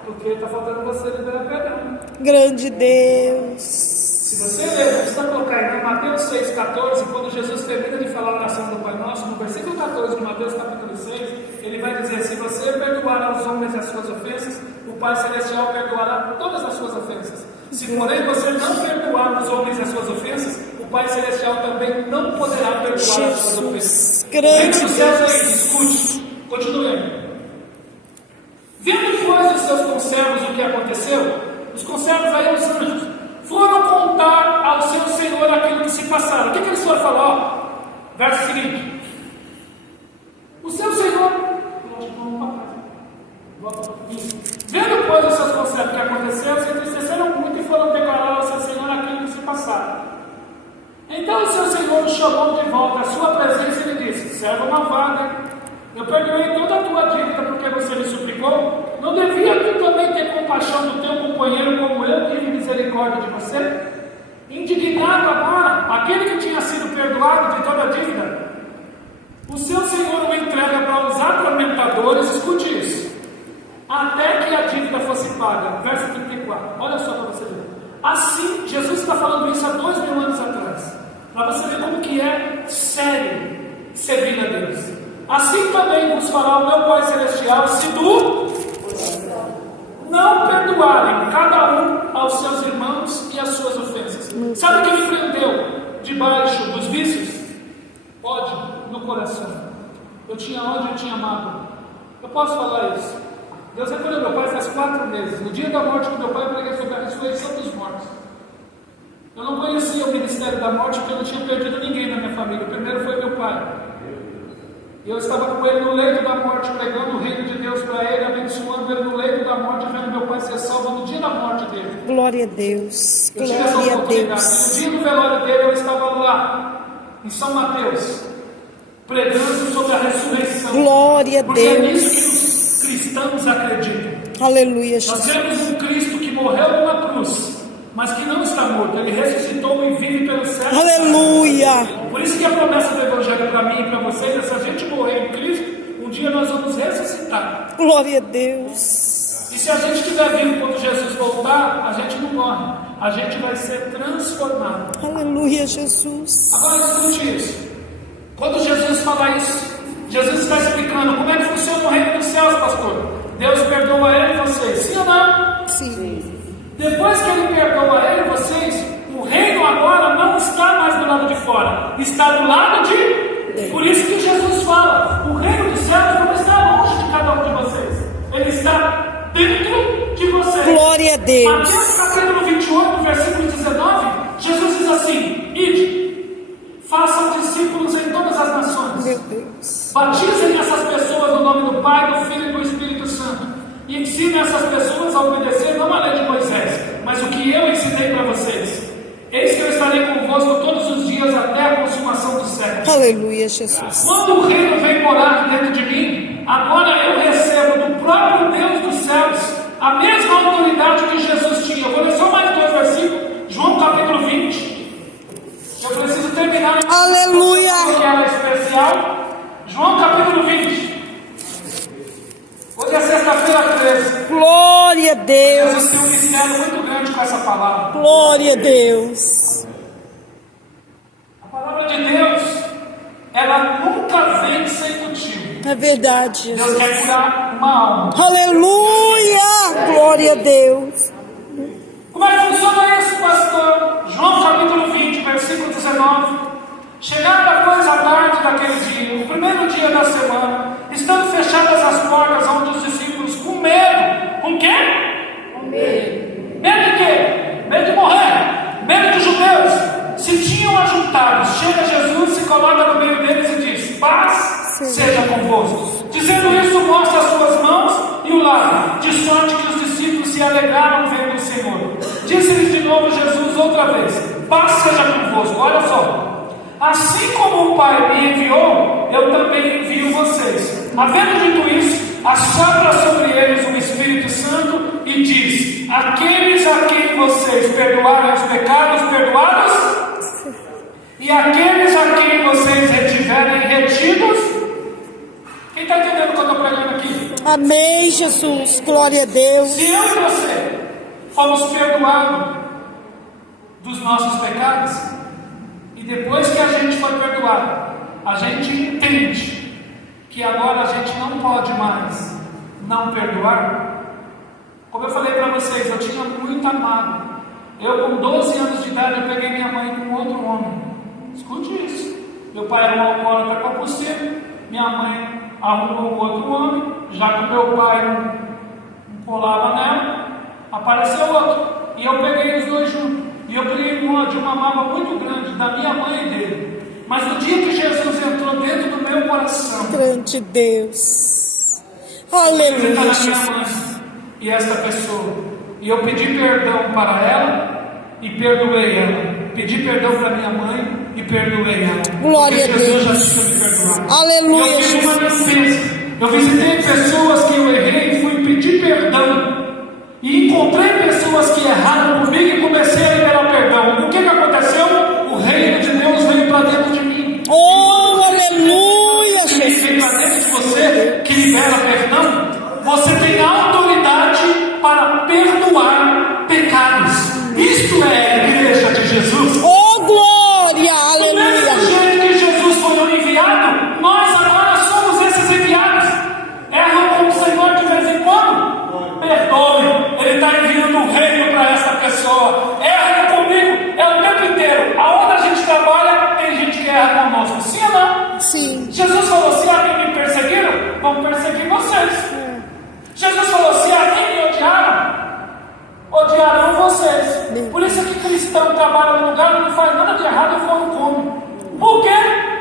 Porque está faltando você liberar perdão. Grande Deus. Se você ler, vamos estar colocar aí em Mateus 6,14, quando Jesus termina de falar a oração do Pai Nosso, no versículo 14 de Mateus capítulo 6, ele vai dizer: se você perdoar aos homens as suas ofensas, o Pai Celestial perdoará todas as suas ofensas. Se porém você não perdoar os homens as suas ofensas, o Pai Celestial também não poderá perdoar as suas ofensas. O reino dos céus é isso, escute, continuemos. Vendo, pois, os seus conservos o que aconteceu, os conservos aí, os anjos, foram contar ao seu Senhor aquilo que se passara. O que eles foram falar? Verso seguinte. O seu Senhor, vendo, pois, os seus conservos o que aconteceu, se entristeceram muito e foram declarar ao seu Senhor aquilo que se passara. Então o seu Senhor o chamou de volta à sua presença e lhe disse: servo malvado, eu perdoei toda a tua dívida porque você me suplicou. Não devia tu também ter compaixão do teu companheiro como eu tive misericórdia de você? Indignado agora, aquele que tinha sido perdoado de toda a dívida, o seu Senhor o entrega para os atormentadores, escute isso, até que a dívida fosse paga. Verso 34, olha só para você ver. Assim, Jesus está falando isso há 2000 anos atrás, para você ver como que é sério servir a Deus. Assim também vos fará o meu Pai Celestial, se tu não perdoarem cada um aos seus irmãos e as suas ofensas. Sabe o que me prendeu debaixo dos vícios? Ódio no coração. Eu tinha ódio, eu tinha mágoa. Eu posso falar isso. Deus recolheu meu pai faz 4 meses. No dia da morte do meu pai, eu preguei sobre a ressurreição dos mortos. Eu não conhecia o ministério da morte porque eu não tinha perdido ninguém na minha família. O primeiro foi meu pai. E eu estava com ele no leito da morte, pregando o reino de Deus para ele, abençoando ele no leito da morte, vendo meu pai ser salvo no dia da morte dele. Glória a Deus. Eu tive essa oportunidade. No dia do velório dele, eu estava lá, em São Mateus, pregando sobre a ressurreição. Glória a Porque é nisso Deus. que os cristãos acreditam. Aleluia, Nós Jesus. temos um Cristo que morreu numa cruz, mas que não está morto. Ele ressuscitou e vive pelos céus. Aleluia. Por isso que a promessa do Evangelho para mim e para vocês é: se a gente morrer em Cristo, um dia nós vamos ressuscitar. Glória a Deus. E se a gente estiver vivo quando Jesus voltar, a gente não morre, a gente vai ser transformado. Aleluia, Jesus. Agora escute isso. Quando Jesus fala isso, Jesus está explicando como é que funciona o reino dos céus, pastor. Deus perdoa ele e vocês, sim ou não? Sim. Depois que ele perdoa ele e vocês, o reino agora não está mais do lado de fora, está do lado de... Por isso que Jesus fala, o reino dos céus não está longe de cada um de vocês, ele está dentro de vocês. Glória a Deus. Mateus capítulo 28, versículo 19, Jesus diz assim: ide, façam discípulos em todas as nações, Meu Deus. batizem essas pessoas no nome do Pai, do Filho e do Espírito Santo, e ensinem essas pessoas a obedecer não a lei de Moisés, mas o que eu ensinei para vocês. Eis que eu estarei convosco todos os dias até a consumação dos séculos. Aleluia, Jesus. Quando o reino vem morar dentro de mim, agora eu recebo do próprio Deus dos céus a mesma autoridade que Jesus tinha. Eu vou ler só mais 2 versículos. João capítulo 20. Eu preciso terminar. Aleluia. Que ela é especial. João capítulo 20. Hoje é sexta-feira 13. Glória a Deus. Jesus tem um mistério muito grande com essa palavra. Glória a Deus. A palavra de Deus, ela nunca vem sem motivo. É verdade, Deus Jesus. quer curar uma alma. Aleluia. Glória a Deus. Como é que funciona isso, pastor? João capítulo 20, versículo 19. Chegada, pois, a tarde daquele dia, o primeiro dia da semana, estando fechadas as portas, onde os discípulos, com medo, com quê? Com medo. Medo de quê? Medo de morrer. Medo dos judeus. Se tinham ajuntado, chega Jesus, se coloca no meio deles e diz: paz seja convosco. Dizendo isso, mostra as suas mãos e o lado, de sorte que os discípulos se alegraram vendo o Senhor. Disse-lhes de novo Jesus outra vez: paz seja convosco. Olha só. Assim como o Pai me enviou, eu também envio vocês. Havendo dito isso, assopra sobre eles o Espírito Santo e diz: aqueles a quem vocês perdoarem os pecados, perdoados, e aqueles a quem vocês retiverem retidos. Quem está entendendo o que eu estou pregando aqui? Amém, Jesus. Glória a Deus. Se eu e você fomos perdoados dos nossos pecados, e depois que a gente foi perdoado, a gente entende que agora a gente não pode mais não perdoar, Como eu falei para vocês, eu tinha muita mágoa. Eu, com 12 anos de idade, eu peguei minha mãe com outro homem. Escute isso. Meu pai era um alcoólatra compulsivo, minha mãe arrumou um outro homem, já que meu pai não colava nela, apareceu outro. E eu peguei os dois juntos. E eu criei um ódio, uma mágoa muito grande da minha mãe e dele. Mas no dia que Jesus entrou dentro do meu coração, Grande Deus. ele está Aleluia, na minha Jesus. mãe e esta pessoa. E eu pedi perdão para ela e perdoei ela. Pedi perdão para minha mãe e perdoei ela. Glória Porque a Jesus Deus. já tinha me perdoado. Aleluia, Eu fiz uma Jesus. limpeza. Eu visitei pessoas que eu errei e fui pedir perdão. E encontrei pessoas que erraram comigo e comecei a liberar perdão. O que aconteceu? O reino de Deus veio para dentro de mim. Oh, aleluia, Se ele veio para Jesus. dentro de você, que libera perdão, você tem autoridade para perdoar pecados. Isto é a igreja de Jesus. Oh, glória, Do mesmo aleluia. jeito que Jesus foi o enviado, nós agora somos esses enviados. Erram com o Senhor de vez em quando? Perdoe, Ele está enviando o reino para essa pessoa. Erra comigo, é o tempo inteiro. Aonde a gente trabalha, tem gente que erra conosco. Sim ou não? Sim. Jesus falou: se a mim me perseguiram, vão perseguir vocês. Jesus falou: se a mim me odiaram, odiarão vocês. Por isso que cristão trabalha no lugar e não faz nada de errado e for come. Por quê?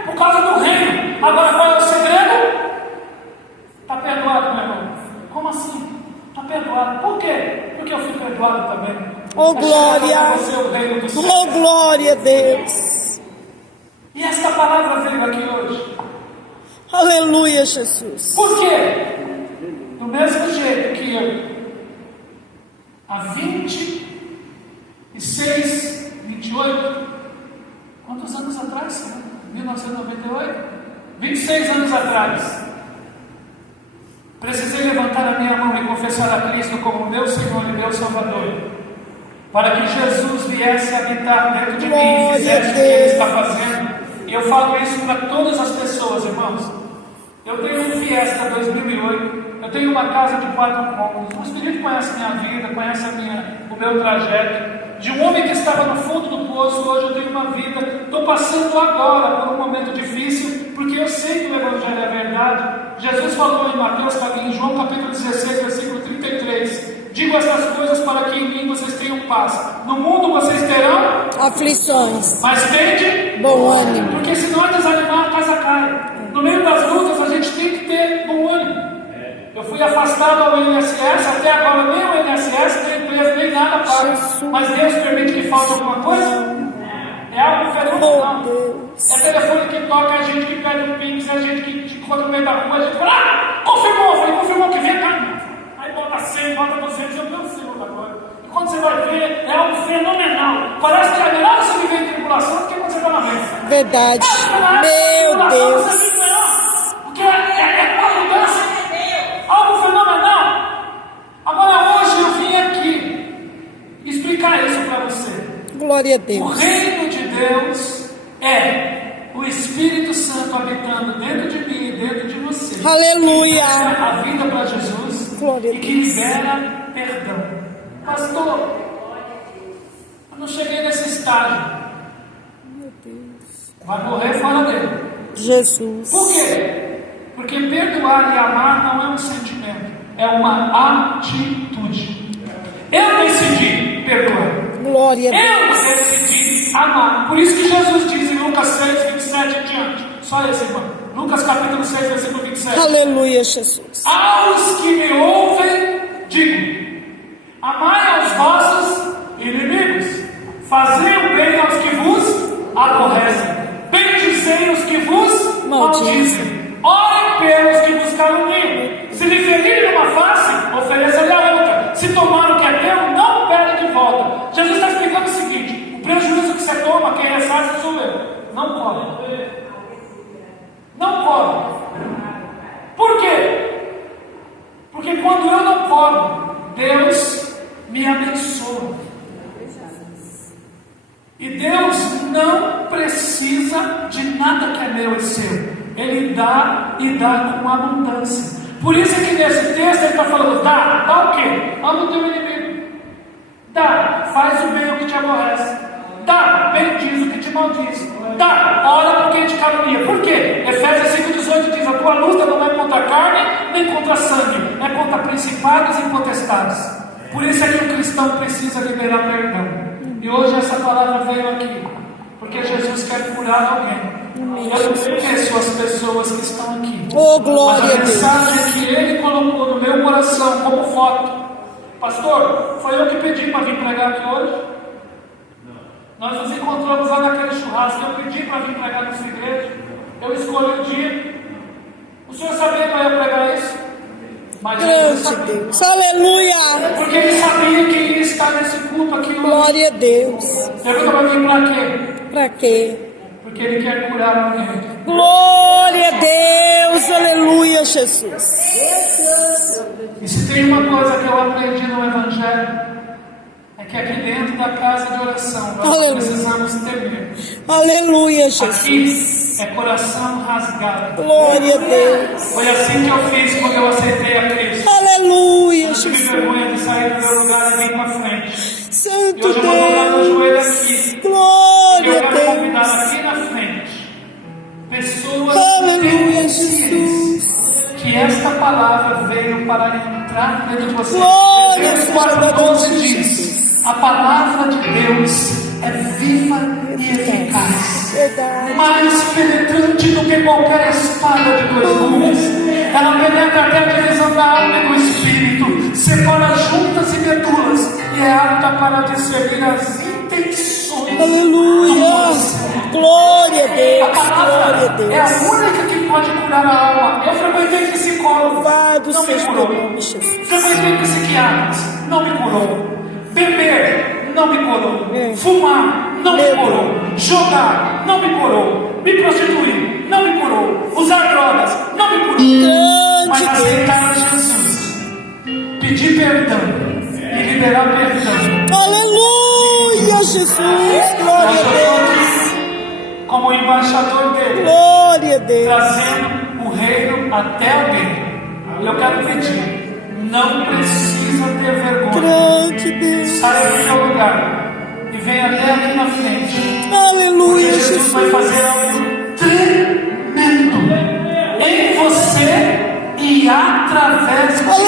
Por causa do reino. Agora qual é o segredo? Está perdoado, meu irmão. Como assim? Está perdoado. Por quê? Porque eu fui perdoado também. Oh, Vai chegar glória. para você o reino do céu. Oh, glória a Deus. E esta palavra veio aqui hoje. Aleluia, Jesus. Por quê? Do mesmo jeito que eu, há 26, 28, quantos anos atrás? 1998? 26 anos atrás, precisei levantar a minha mão e confessar a Cristo como meu Senhor e meu Salvador, para que Jesus viesse habitar dentro de mim e Glória fizesse a o que Ele Deus. está fazendo. E eu falo isso para todas as pessoas, irmãos. Eu tenho um Fiesta 2008, eu tenho uma casa de 4 cômodos. O Espírito conhece minha vida, conhece o meu trajeto. De um homem que estava no fundo do poço, hoje eu tenho uma vida. Estou passando agora por um momento difícil, porque eu sei que o Evangelho é verdade. Jesus falou em João capítulo 16, versículo 33: digo essas coisas para que em mim vocês tenham paz. No mundo vocês terão Aflições. mas tende Bom ânimo. porque se nós desanimar, a casa cai. No meio das lutas, a gente tem que ter bom ânimo. Eu fui afastado ao INSS, até agora nem o INSS, nem empresa, nem nada paga. Mas Deus permite que falte alguma coisa? É algo Oh, fenomenal. Deus. É telefone que toca, é gente que pede um pix, é gente que te encontra no meio da rua, a gente fala: confirmou, eu falei: confirmou que vem cá. Aí bota 100, bota 200, eu não sei agora. E quando você vai ver, é algo fenomenal. Parece que é melhor você viver em tribulação do que quando você está na bênção. Verdade. Meu Deus. Porque é uma mudança, algo fenomenal. Agora hoje eu vim aqui explicar isso para você. Glória a O Deus. reino de Deus é o Espírito Santo habitando dentro de mim e dentro de você. Aleluia. A vida para Jesus Glória a e que libera perdão. Pastor, eu não cheguei nesse estágio. Meu Deus. Vai morrer fora dele. Jesus. Por quê? Porque perdoar e amar não é um sentimento, é uma atitude. Eu decidi perdoar. Glória a Eu Deus. decidi amar. Por isso que Jesus diz em Lucas 6, 27 em diante. Só esse, irmão. Lucas capítulo 6, versículo 27. Aleluia, Jesus. Aos que me ouvem, digo: amai aos vossos inimigos, fazei o bem aos que vos aborrecem, bendizei os que vos maldizem, orem pelos que vos caluniam. Se lhe ferirem uma face, ofereça-lhe a outra. Se tomar o que é teu, não pede de volta. Jesus está explicando o seguinte: o prejuízo que você toma, quem ressarce sou eu. Não corre. Não corre. Por quê? Porque quando eu não cobro, Deus me abençoa. E Deus não precisa de nada que é meu e seu. Ele dá e dá com abundância. Por isso é que nesse texto ele está falando: dá o quê? Ama o teu faz o bem ao que te aborrece. Dá, bendiz o que te maldiz. Dá, ora por quem te calunia. Por quê? Efésios 5,18 diz: a tua luta não é contra a carne, nem contra sangue, é contra principados e potestades. Por isso é que o cristão precisa liberar perdão. E hoje essa palavra veio aqui, porque Jesus quer curar alguém. Eu não conheço as pessoas que estão aqui. Oh, glória mas a a Deus. mensagem que Ele colocou no meu coração como foto. Pastor, foi eu que pedi para vir pregar aqui hoje? Nós nos encontramos lá naquele churrasco. Eu pedi para vir pregar nessa igreja. Eu escolhi o dia. O senhor sabia que eu ia pregar isso? Mas ele Grande sabia. Deus. Aleluia. Porque ele sabia que ia estar nesse culto aqui hoje. Glória a Deus. Pergunta para mim para quê? Pra quê? Porque ele quer curar alguém. Glória a Deus. Aleluia, Jesus. E se tem uma coisa que eu aprendi no Evangelho, é que aqui dentro da casa de oração nós Aleluia. precisamos temer. Aleluia, Jesus. Aqui é coração rasgado. Glória a Deus. Foi assim que eu fiz quando eu aceitei a Cristo. Aleluia, Eu tive Jesus. vergonha de sair do meu lugar e vir para frente. E Santo hoje eu vou dobrar meu joelho Deus. aqui. E eu Glória a quero convidar Deus. aqui na frente pessoas Aleluia, conscientes Jesus. que esta palavra veio para entrar dentro de você. Glória Efésios seja a 4:12 Deus, diz: Jesus. a palavra de Deus é viva e eficaz, Verdade. mais penetrante do que qualquer espada de dois gumes. Ela penetra até a divisão da alma e do espírito, separa juntas e medulas e é apta para discernir as intenções do Aleluia. coração. Glória a A Deus. Glória a palavra é a Deus. única que pode curar a alma. Eu frequentei psicólogo, Louvado não me seja o curou. teu nome, Jesus. Frequentei psiquiatras, não me curou. Beber, não me curou. É. Fumar, não me Meu curou. Jogar, não me curou. Me prostituir, não me curou. Usar drogas, não me curou. Mas Grande aceitar Jesus, pedir perdão e liberar perdão. Deus. Aleluia, Jesus. Glória Hoje eu a estou Deus. aqui como embaixador dele, Glória a Deus. trazendo o reino até alguém. Eu quero pedir, não precisa ter vergonha. Grande Deus. Saia do seu lugar e venha até aqui na frente. Aleluia, Porque Jesus vai Jesus. fazer algo tremendo em você e através de você.